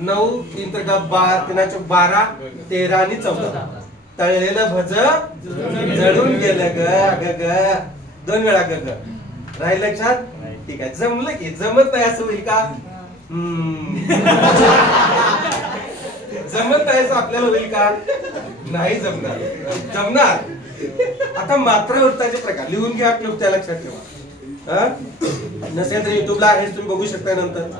9 3 तर 12 13 आणि 14. तळलेलं भज जळून गेलं ग अग ग. 2 वेळा ग ग. राहील लक्षात? ठीक आहे. जमलं की? जमत नाही असं होईल का? जमत नाही असं आपल्याला होईल का? नाही जमणार. जमणार. आता मात्रा वृत्ताचे प्रकार लिहून घ्या, क्लुप्त्या लक्षात ठेवा. नसेल तर युट्यूबला आहे, तुम्ही बघू शकता नंतर.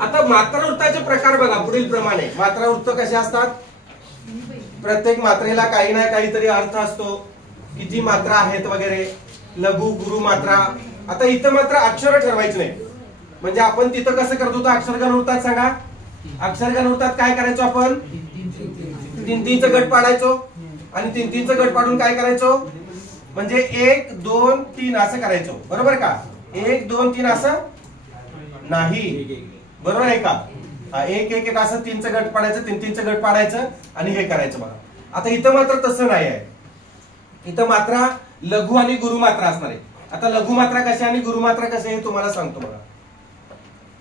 आता मात्रा वृत्ताचे प्रकार बघा पुढील प्रमाणे. मात्रा वृत्त कसे असतात? प्रत्येक मात्रेला काही ना काहीतरी अर्थ असतो. किती मात्रा आहेत वगैरे. लघु गुरु मात्रा. आता इथं मात्र अक्षर ठरवायची नाही. म्हणजे आपण तिथं कसं करत होतो अक्षरगण वृत्तात? सांगा. अक्षरगण वृत्तात काय करायचो आपण? 3-3चं गट पाडायचो. आणि 3-3चं गट पाडून काय करायचो? म्हणजे 1 2 3 असं करायचो. बरोबर का? 1 2 3 असं नाही. बरोबर आहे का? 1 1 1 असं 3चं गट पाडायचं, 3-3चं गट पाडायचं आणि हे करायचं बघा. आता इथं मात्र तसं नाही आहे. इथं मात्रा लघु आणि गुरु मात्रा असणार आहे. आता लघु मात्रा कशी आणि गुरु मात्रा कशी हे तुम्हाला सांगतो बघा.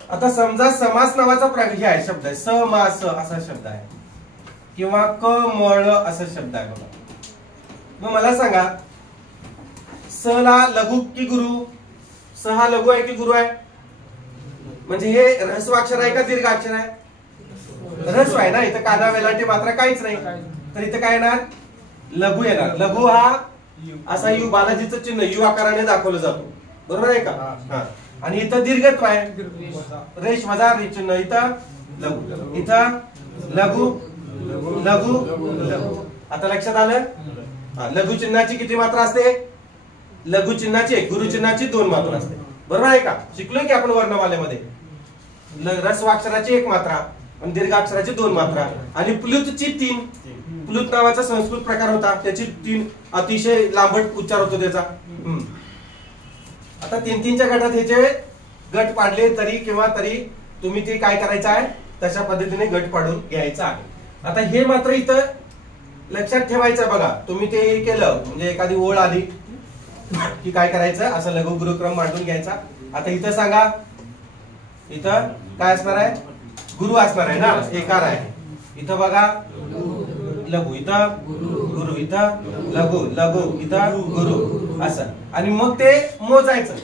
आता समजा समास नावाचा हे आहे, शब्द आहे. समास असा शब्द आहे किंवा कमळ असा शब्द आहे बघा. मग मला सांगा, स ला लघु की गुरु? स हा लघु आहे की गुरु आहे? म्हणजे हे ऱ्हस्वाक्षर आहे का दीर्घाक्षर आहे? ऱ्हस्व आहे ना. इथं काना वेलांटी मात्रा काहीच नाही. तर इथं काय येणार? लघु येणार. लघु हा असा यू, बालाजीचं चिन्ह यू आकाराने दाखवलं जातो. बरोबर आहे का? आणि इथं दीर्घत्व आहे. रेष वजा रेष चिन्ह. इथं लघु, इथं लघु लघु लघु. आता लक्षात आलं? लघु चिन्हाची किती मात्रा असते? लघु चिन्हाची 1, गुरु चिन्हाची 2 मात्रा असते. बरोबर आहे का? शिकलोय की आपण वर्णमालेमध्ये. ऱ्हस्वाक्षराची 1 मात्रा आणि दीर्घाक्षराची 2 मात्रा. आणि प्लुतची 3. प्लुत नावाचा संस्कृत प्रकार होता, त्याची 3 अतिशय लांबट उच्चार होतो त्याचा. आता 3-3च्या गटात ह्याचे गट पाडले तरी किंवा तरी तुम्ही ते काय करायचं आहे तशा पद्धतीने गट पाडून घ्यायचा आहे. आता हे मात्र इथं लक्षात ठेवायचं बघा. तुम्ही ते केलं म्हणजे एखादी ओळ आली की काय करायचं, असं लघु गुरुक्रम मांडून घ्यायचा. आता इथं सांगा, इथं काय असणार आहे? गुरु असणार आहे ना, एकार आहे. इथं बघा लघु, इथं गुरु, इथं लघु लघु, इथं गुरु असं. आणि मग ते मोजायचं.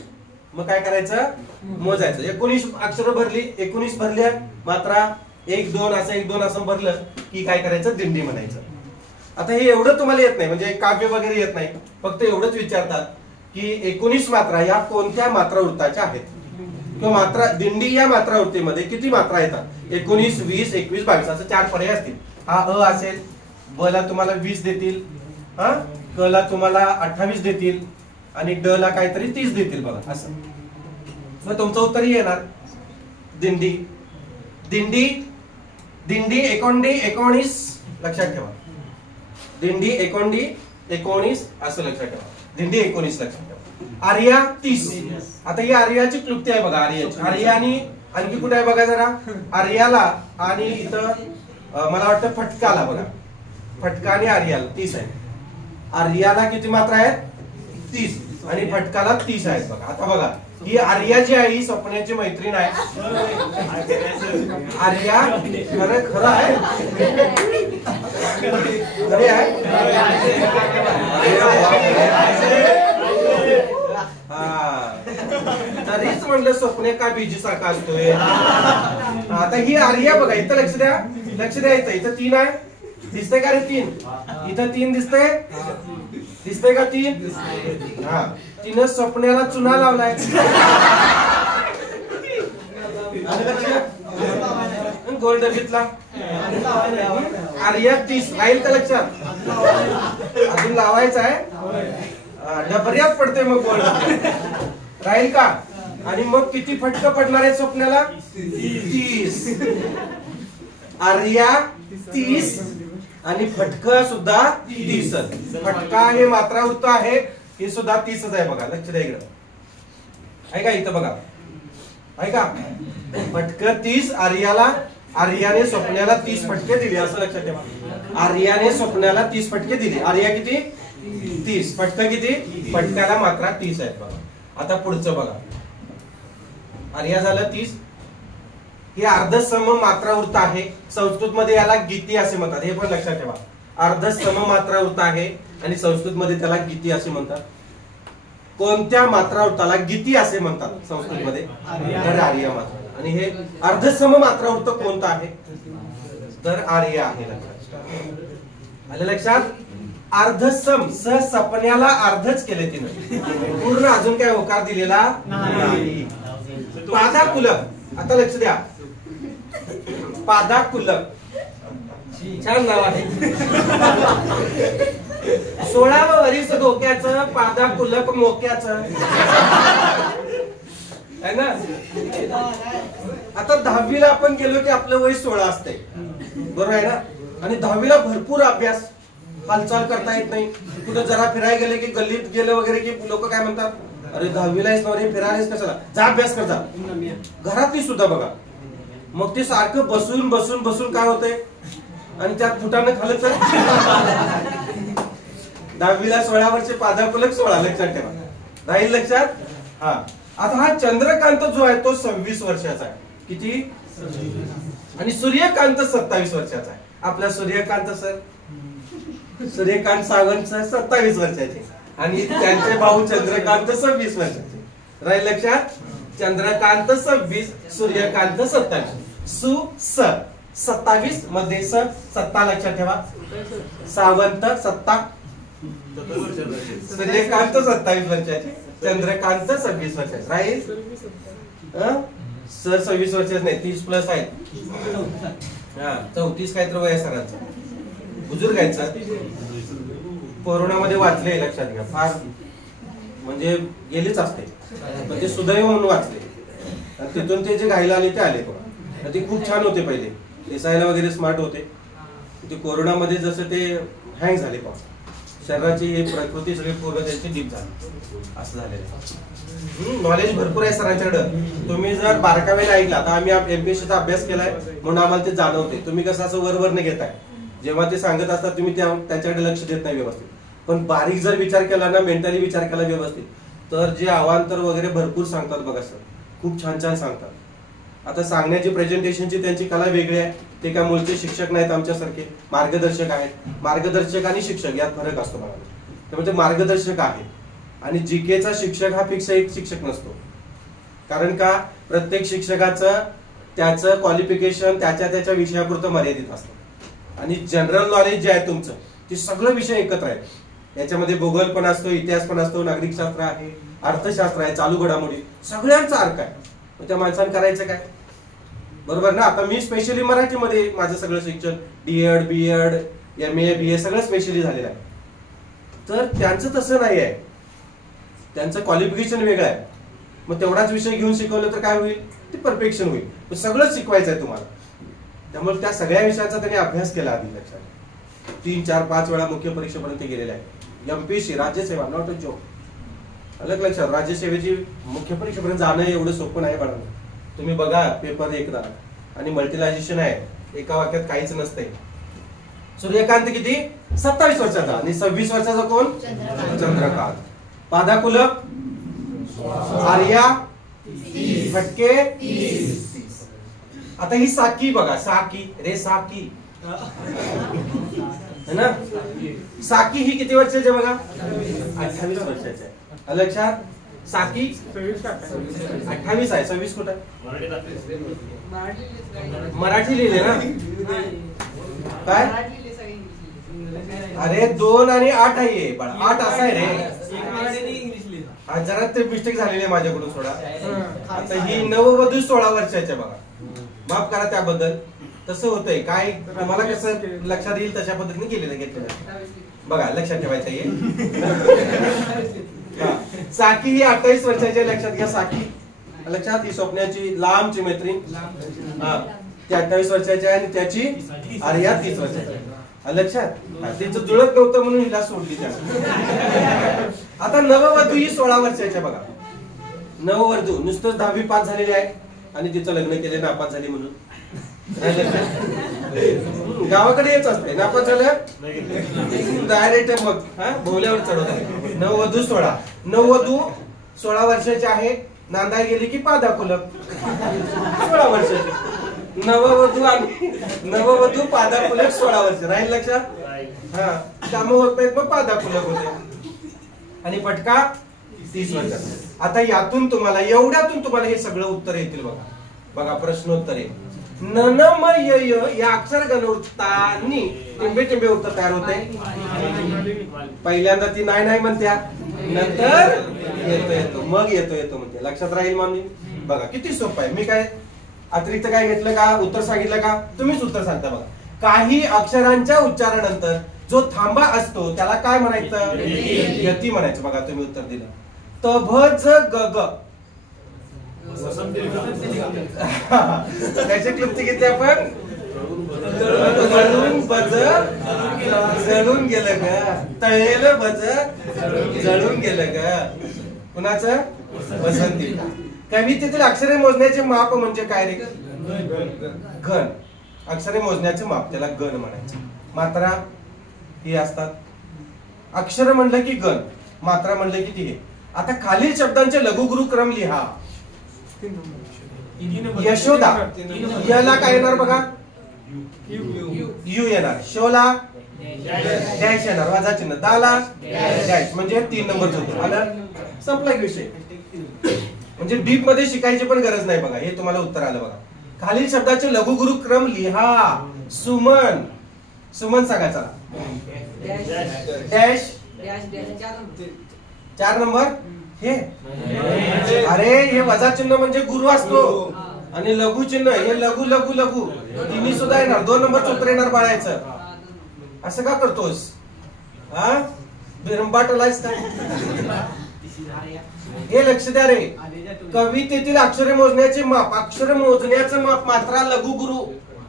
मग काय करायचं? मोजायचं. 19 अक्षर भरली, 19 भरल्या मात्रा 1 2 असं 1 2 असं भरलं की काय करायचं? दिंडी म्हणायचं. आता हे एवढं तुम्हाला येत नाही, म्हणजे काव्य वगैरे येत नाही. फक्त एवढंच विचारतात की 19 मात्रा या कोणत्या मात्रा वृत्ताच्या आहेत, किंवा मात्रा दिंडी या मात्रा वृत्तीमध्ये किती मात्रा येतात? 19 20 21 22 असं 4 पर्याय असतील. हा अ असेल, ब ला तुम्हाला 20 देतील, क ला तुम्हाला 28 देतील आणि ड ला काहीतरी 30 देतील बघा असं. मग तुमचं उत्तर येणार दिंडी. दिंडी दिंडी 19 लक्षात ठेवा. दिंडी 19 असं लक्षात ठेवा. दिंडी 19 लक्षात ठेवा. आर्या 30. आता ही आर्याची क्लुप्ती आहे बघा. आर्याची. आर्या आणि आणखी कुठे आहे बघा जरा. आर्याला आणि इथं मला वाटतं फटकाला बघा. फटका आणि आर्याला 30 आहे. आर्याला किती मात्रा आहेत? 30 आणि फटकाला 30 आहेत बघा. आता बघा ही आर्या जी आहे ही स्वप्नाची मैत्रीण आहे. आर्या खरं आहे, खरे आहे. तरीच म्हणलं स्वप्ने का बीजी सारखा असतोय. आता ही आर्या बघा, इथं लक्ष द्या, लक्ष द्यायचं. इथं 3 आहे, दिसते का रे 3? इथं 3 दिसते? दिसते का 3? हा, तिनं स्वप्नाला चुना लावलाय. गोल्ड घेतला. आर्या 30 राहील का लक्षात? अजून लावायचं आहे. डबऱ्यात पडते मग गोल्ड राहील का? आणि मग किती फटकं पडणार आहे स्वप्नाला? 30. आर्या 30 आणि फटका सुद्धा 30. फटका हे मात्रावृत्त आहे, हे सुद्धा 30च आहे बघा. लक्ष द्या इकडं. आहे का इथं बघा? आहे का? फटकं 30. आर्याने स्वप्नाला 30 फटके दिले असं लक्षात ठेवा. आर्याने स्वप्नाला 30 फटके दिले. आर्या किती? 30. फटकं किती? फटक्याला मात्रा 30 आहेत बघा. आता पुढचं बघा. आर्या झालं 30. हे अर्धसम मात्रावृत्त आहे. संस्कृत मध्ये याला गीती असे म्हणतात. हे पण लक्षात ठेवा. अर्धसम मात्रावृत्त आहे आणि संस्कृत मध्ये त्याला गीती असे म्हणतात. कोणत्या मात्रावृत्ताला गीती असे म्हणतात संस्कृत मध्ये? तर आर्या मात्रा. आणि हे अर्धसम मात्रावृत्त कोणतं आहे? तर आर्य आहे. आलं लक्षात? अर्धसम सपन्याला अर्धच केले तिने, पूर्ण अजून काय होकार दिलेला नाही. पादाकुलक. आता लक्ष द्या. पादाकुलक छान नाव आहे. 16वं वरीस डोक्याचं, पादाकुलक मोक्याचं आहे ना. आता 10वीला आपण गेलो की आपलं वय 16 असते, बरोबर आहे ना. आणि 10वीला भरपूर अभ्यास, हालचाल करता येत नाही. कुठं जरा फिरायला गेले की गल्लीत गेलं वगैरे की लोक काय म्हणतात, अरे 10वीला आहेस ना रे, फिरायलाच कशाला, जा अभ्यास कर जा. घरातली सुद्धा बघा. मग ते सारखं बसून बसून बसून काय होतंय, आणि त्यात फुटानं खाल्लं तर 10वीला 16 वर्षे पादाकुलक 16. लक्षात ठेवा. राहील लक्षात? हा. आता हा चंद्रकांत जो आहे तो 26 वर्षाचा आहे. किती? आणि सूर्यकांत 27 वर्षाचा आहे. आपला सूर्यकांत सर, सूर्यकांत सावंत सर 27 वर्षाचे आणि त्यांचे भाऊ चंद्रकांत 26 वर्षाचे. राहील लक्षात? चंद्रकांत 26, सूर्यकांत 27. सु स 27 मध्ये स सत्ता. लक्षात ठेवा. सावंत सत्ता. सूर्यकांत 27 वर्षाचे, चंद्रकांत 26 वर्षाचे. राहील? सर 26 वर्षाचे नाही, 30 प्लस आहेत. हा, 34 काहीतरी वय सरांचं. बुजुर्ग आहेत सर. कोरोनामध्ये वाचले. लक्षात घ्या. फार म्हणजे गेलेच असते, पण ते सुदैव म्हणून वाचले. तिथून ते जे घायला आले ते आले. ते खूप छान होते पहिले, दिसायला वगैरे स्मार्ट होते. ते कोरोनामध्ये जसं ते हँग झाले पा, शरीराची ही प्रकृती सगळी पूर्ण त्यांची डीप झाली, असं झालेलं. नॉलेज भरपूर आहे सरांच्याकडं. तुम्ही जर बारकावेला ऐकला, तर आम्ही एमपीएससीचा अभ्यास केलाय म्हणून आम्हाला ते जाणवते. तुम्ही कसं असं वरवर नाही घेताय, जेव्हा ते सांगत असतात तुम्ही त्यांच्याकडे लक्ष देत नाही व्यवस्थित. पण बारीक जर विचार केला ना, मेंटली विचार केला व्यवस्थित, तर जे अवांतर वगैरे भरपूर सांगतात बघा सर. खूप छान छान सांगतात. आता सांगण्याची प्रेझेंटेशनची त्यांची कला वेगळी आहे. ते काय मूळचे शिक्षक नाहीत आमच्यासारखे, मार्गदर्शक आहेत. मार्गदर्शक आणि शिक्षक यात फरक असतो मला. त्यामुळे ते मार्गदर्शक आहे. आणि जीकेचा शिक्षक हा फिक्स एक शिक्षक नसतो. कारण का, प्रत्येक शिक्षकाचं त्याचं क्वालिफिकेशन त्याच्या विषयापुरतं मर्यादित असतं. आणि जनरल नॉलेज जे आहे तुमचं, ते सगळं विषय एकत्र आहे. याच्यामध्ये भूगोल पण असतो, इतिहास पण असतो, नागरिकशास्त्र आहे, अर्थशास्त्र आहे, चालू घडामोडी, सगळ्यांचा अर्थ आहे. त्या माणसानं करायचं काय, बरोबर ना. आता मी स्पेशली मराठीमध्ये माझं सगळं शिक्षण, डीएड, बीएड, एमए, बीए सगळं स्पेशली झालेलं आहे. तर त्यांचं तसं नाही आहे. त्यांचं क्वालिफिकेशन वेगळं आहे. मग तेवढाच विषय घेऊन शिकवलं तर काय होईल, ते परफेक्शन होईल. सगळं शिकवायचं आहे तुम्हाला. त्यामुळे त्या सगळ्या विषयांचा त्यांनी अभ्यास केला आधी. लक्षात 3, 4, 5 वेळा मुख्य परीक्षेपर्यंत गेलेले आहे. एमपीएससी राज्यसेवा, नॉट अ जॉब. अलग लक्षात, राज्यसेवेची मुख्य परीक्षेपर्यंत जाणं एवढं सोपं नाही बघा. तुम्ही बघा पेपर एकदा, आणि मल्टिलायझेशन आहे, एका वाक्यात काहीच नसतंय. सूर्यकांत किती? 27 वर्षाचा. आणि 26 वर्षाचा कोण? चंद्रकांत. पादाकुलक आर्या फटके 30. आता ही साकी बघा, साकी रे साकी है ना. साकी ही किती वर्षाची बघा? 28 वर्षाची आहे. लक्षात. साकी 28 आहे. 26 कुठं? मराठी लिहिले ना काय? अरे 2 आणि 8 आहे बाळा, 8 असा आहे रे. जरा ते मिस्टेक झालेली आहे माझ्याकडून सोडा. आता ही नववधू 16 वर्षाच्या बघा, माफ करा त्याबद्दल. तसं होतंय काय, तुम्हाला कसं लक्षात येईल तशा पद्धतीने केलेलं घेतलेलं बघा, लक्षात ठेवायचं आहे. साकी ही 28 वर्षाची, लक्षात घ्या. साकी लक्षात, ही स्वप्नाची लांबची मैत्रीण. ती 28 वर्षाची आहे आणि त्याची आर्या 30 वर्षाची. लक्षात, तिचं जुळत नव्हतं म्हणून हिला सोडली त्या. आता नववधू ही 16 वर्षाच्या बघा. नववधू नुसतं 10वी पास झालेली आहे आणि तिचं लग्न केले नापास झाली म्हणून. गावाकडे येत असते, नापास झालं डायरेक्ट मग बोल्यावर चढवत. नववधू 16, नववधू 16 वर्षाची आहे. नांदाय गेली की पा दाखवलं 16 वर्षाची. नववधू पादापुलक 16 वर्ष. राहील लक्षात. हा, काम होत नाहीत मग पादापुलक होते. आणि पटका 30 वर्ष. आता यातून तुम्हाला, एवढ्यातून तुम्हाला हे सगळं उत्तर येतील बघा. बघा प्रश्नोत्तरे. नन म य य या अक्षर गणवतानी टिंबे टिंबे उत्तर तयार होते. पहिल्यांदा ती नाही नाही म्हणत्या, नंतर येतो मग येतो म्हणते. लक्षात राहील मामी. बघा किती सोपं आहे. मी काय अतिरिक्त काय घेतलं का, उत्तर सांगितलं का, तुम्हीच उत्तर सांगता बघा. काही अक्षरांच्या उच्चारानंतर जो थांबा असतो त्याला काय म्हणायचं, यती म्हणायचं. बघा तुम्ही उत्तर दिलं. त भ ज ग ग त्याची क्लुप्ती घेतली आपण. जळून बज जळून गेलं ग, तळेलं बज जळून गेलं ग. कुणाचं, वसंती. कवितेतील अक्षरे मोजण्याचे माप म्हणजे काय रे, गण. अक्षरे मोजण्याचे माप त्याला गण म्हणायचे. मात्रा ही असतात. अक्षर म्हणलं की गण, मात्रा म्हणलं की ती. आता खालील शब्दांचे लघुगुरु क्रम लिहा. यशोदा, यला काय येणार बघा, यू येणार. शोला डॅश येणार, वाजा चिन्ह. दाला डॅश, म्हणजे 3 नंबरचं उत्तर आलं. संपला विषय. म्हणजे डीप मध्ये शिकायची पण गरज नाही बघा. हे तुम्हाला उत्तर आलं बघा. खालील शब्दाचे लघुगुरु क्रम लिहा. सुमन, सुमन सांगा चला. Dash 4 number. हे अरे हे वजा चिन्ह म्हणजे गुरु असतो आणि लघु चिन्ह हे लघु लघु लघु तिन्ही सुद्धा येणार. 2 नंबर उत्तर येणार बाळायचं. असं का करतोस, हा बिरंबाटलायस काय. हे लक्ष द्या रे. कवितेतील अक्षरे मोजण्याचे माप, अक्षर मोजण्याचं माप. मात्रा लघु गुरु,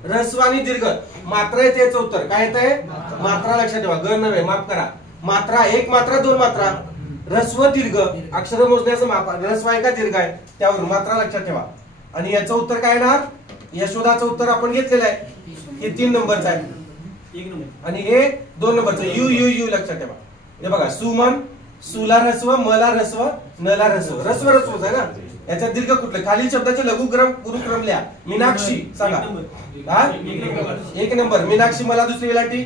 ऱ्हस्व आणि दीर्घ. मात्रा येते याचं उत्तर काय येत आहे, मात्रा. लक्षात ठेवा, ग नव्हे, माफ करा. मात्रा, 1 मात्रा 2 मात्रा. ऱ्हस्व दीर्घ, अक्षर मोजण्याचं माप. ऱ्हस्व आहे का दीर्घ आहे त्यावरून मात्रा लक्षात ठेवा. आणि याचं उत्तर काय येणार, यशोदाचं उत्तर आपण घेतलेलं आहे. हे 3 नंबरचं आहे आणि हे 2 नंबरचं. यू यू यू लक्षात ठेवा. हे बघा, सुमन, सुला ह्रस्व, मला ह्रस्व, नला ह्रस्व. ह्रस्व ह्रस्वच आहे ना. याच्यात दीर्घ कुठलं. खालील शब्दाचे लघुक्रम गुरुक्रम लिहा. मीनाक्षी सांगा. 1 नंबर. मीनाक्षी, मला दुसरी वेलाटी,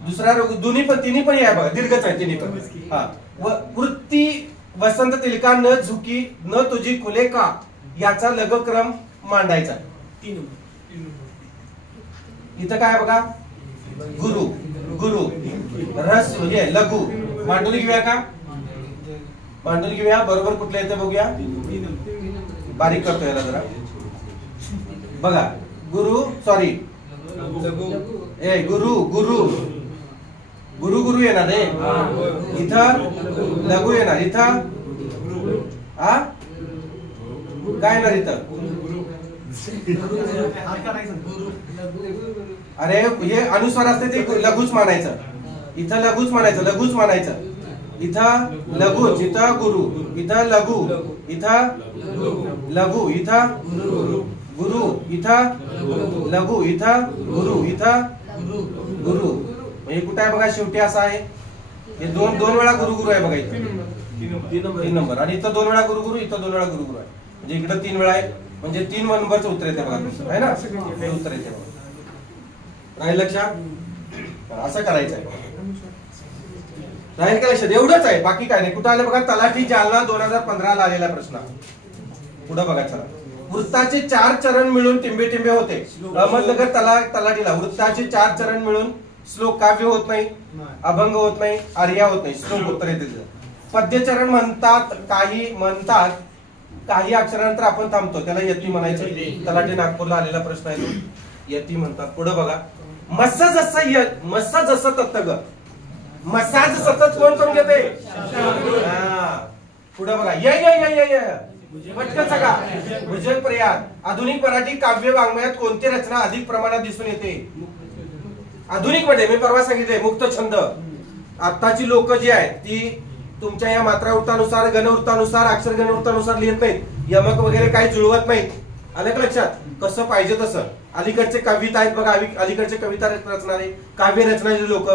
दुसरा दोन्ही पण, तिन्ही पण आहे बघा, दीर्घच आहे तिन्ही पण. हा. वृत्ती, वसंत तिलका, न झुकी, न तुझी खुले का, याचा लघुक्रम मांडायचा. इथं काय बघा, गुरु गुरु ह्रस्व, हे लघु. मांडुली घेऊया का, मांडुली घेऊया. बरोबर कुठल्या येतं बघूया. बारीक करतो याला जरा. बघा, गुरु, सॉरी ए गुरु गुरु गुरु गुरु येणार रे. इथं लघु येणार. इथं हा काय येणार इथं. अरे हे अनुस्वार असते ते लघुच मानायचं. इथं लघुच मानायचं, लघुच मानायचं. इथं लघुच, इथं गुरु, इथं लघु, इथं लघु, इथं गुरु, इथं लघु, इथं गुरु, इथं गुरु. हे कुठं आहे बघा, शेवटी असं आहे. हे दोन वेळा गुरु गुरु आहे बघा. इथं 3 नंबर. आणि इथं 2 वेळा गुरु गुरु, इथं 2 वेळा गुरु गुरु आहे. म्हणजे इकडं 3 वेळा आहे. म्हणजे 3 नंबरचं उत्तर येते बघा, आहे ना. हे उत्तर येते बघा. राहील लक्षात. असं करायचं आहे. राहील का लक्षात. एवढंच आहे, बाकी काय नाही. कुठं आलं बघा, तलाठी जालना 2015 ला आलेला प्रश्न. पुढे बघा चला. वृत्ताचे 4 चरण मिळून टिंबे टिंबे होते. अहमदनगर तलाठीला वृत्ताचे 4 चरण मिळून श्लोक काव्य होत नाही, अभंग होत नाही, आर्या होत नाही, श्लोक उत्तर येते. पद्यचरण म्हणतात, काही अक्षरानंतर आपण थांबतो, त्याला यती म्हणायचं. तलाठी नागपूरला आलेला प्रश्न आहे तो, यती म्हणतात. पुढे बघा, मस्स जसं तत्त ग, मसाज सतत कोण करून घेते? पुढे बघा, पटकन सगळा भुजंग पर्याय. आधुनिक मराठी काव्य वाङ्मयात कोणती रचना अधिक प्रमाणात दिसून येते? आधुनिक मध्ये मी परवा सांगितले मुक्त छंद. आताची लोक जी आहेत ती तुमच्या या मात्रावृत्तानुसार, गणवृत्तानुसार, अक्षर गणवृत्तानुसार लिहित नाहीत, यमक वगैरे काही जुळवत नाहीत. आलं का लक्षात? कसं पाहिजे तसं. अलीकडचे कविता आहेत बघा, अलीकडचे कविता रचणारे, काव्य रचणारे लोक,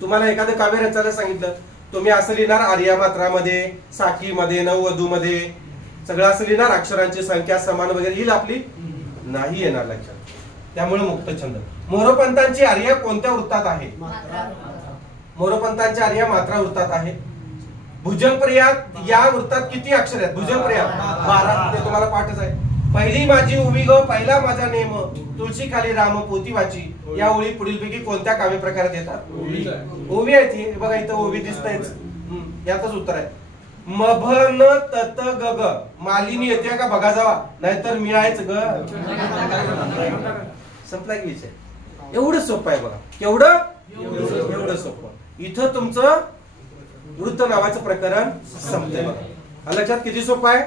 तुम्हाला एखादं काव्य रचायला सांगितलं, तुम्ही असं लिहिणार आर्या मात्रामध्ये, साखीमध्ये, नववधूमध्ये, सगळं असं लिहिणार, अक्षरांची संख्या समान वगैरे येईल आपली नाही येणार लक्षात. त्यामुळे मुक्त छंद. मोरोपंतांची आर्या कोणत्या वृत्तात आहे? मोरोपंतांची आर्या मात्रा वृत्तात आहे. भुजंग पर्यायात या वृत्तात किती अक्षर आहेत? भुजंग पर्यायात 12. ते तुम्हाला पाठच आहे. पहिली माझी उभी ग, पहिला माझा नेम, तुळशी खाली राम पोती वाची, या ओळी पुढीलपैकी कोणत्या काव्य प्रकारात येतात? ओवी आहे ती बघा, इथं ओवी दिसतंयच, यातच उत्तर आहे. मभन तत ग ग, मालिनी येते का बघा जावा, नाहीतर मिळायचं ग. संपला की विषय. एवढं सोपं आहे बघा. केवढं? एवढं सोपं. इथं तुमचं वृत्त नावाचं प्रकरण संपलंय बघा. लक्षात किती सोपं आहे.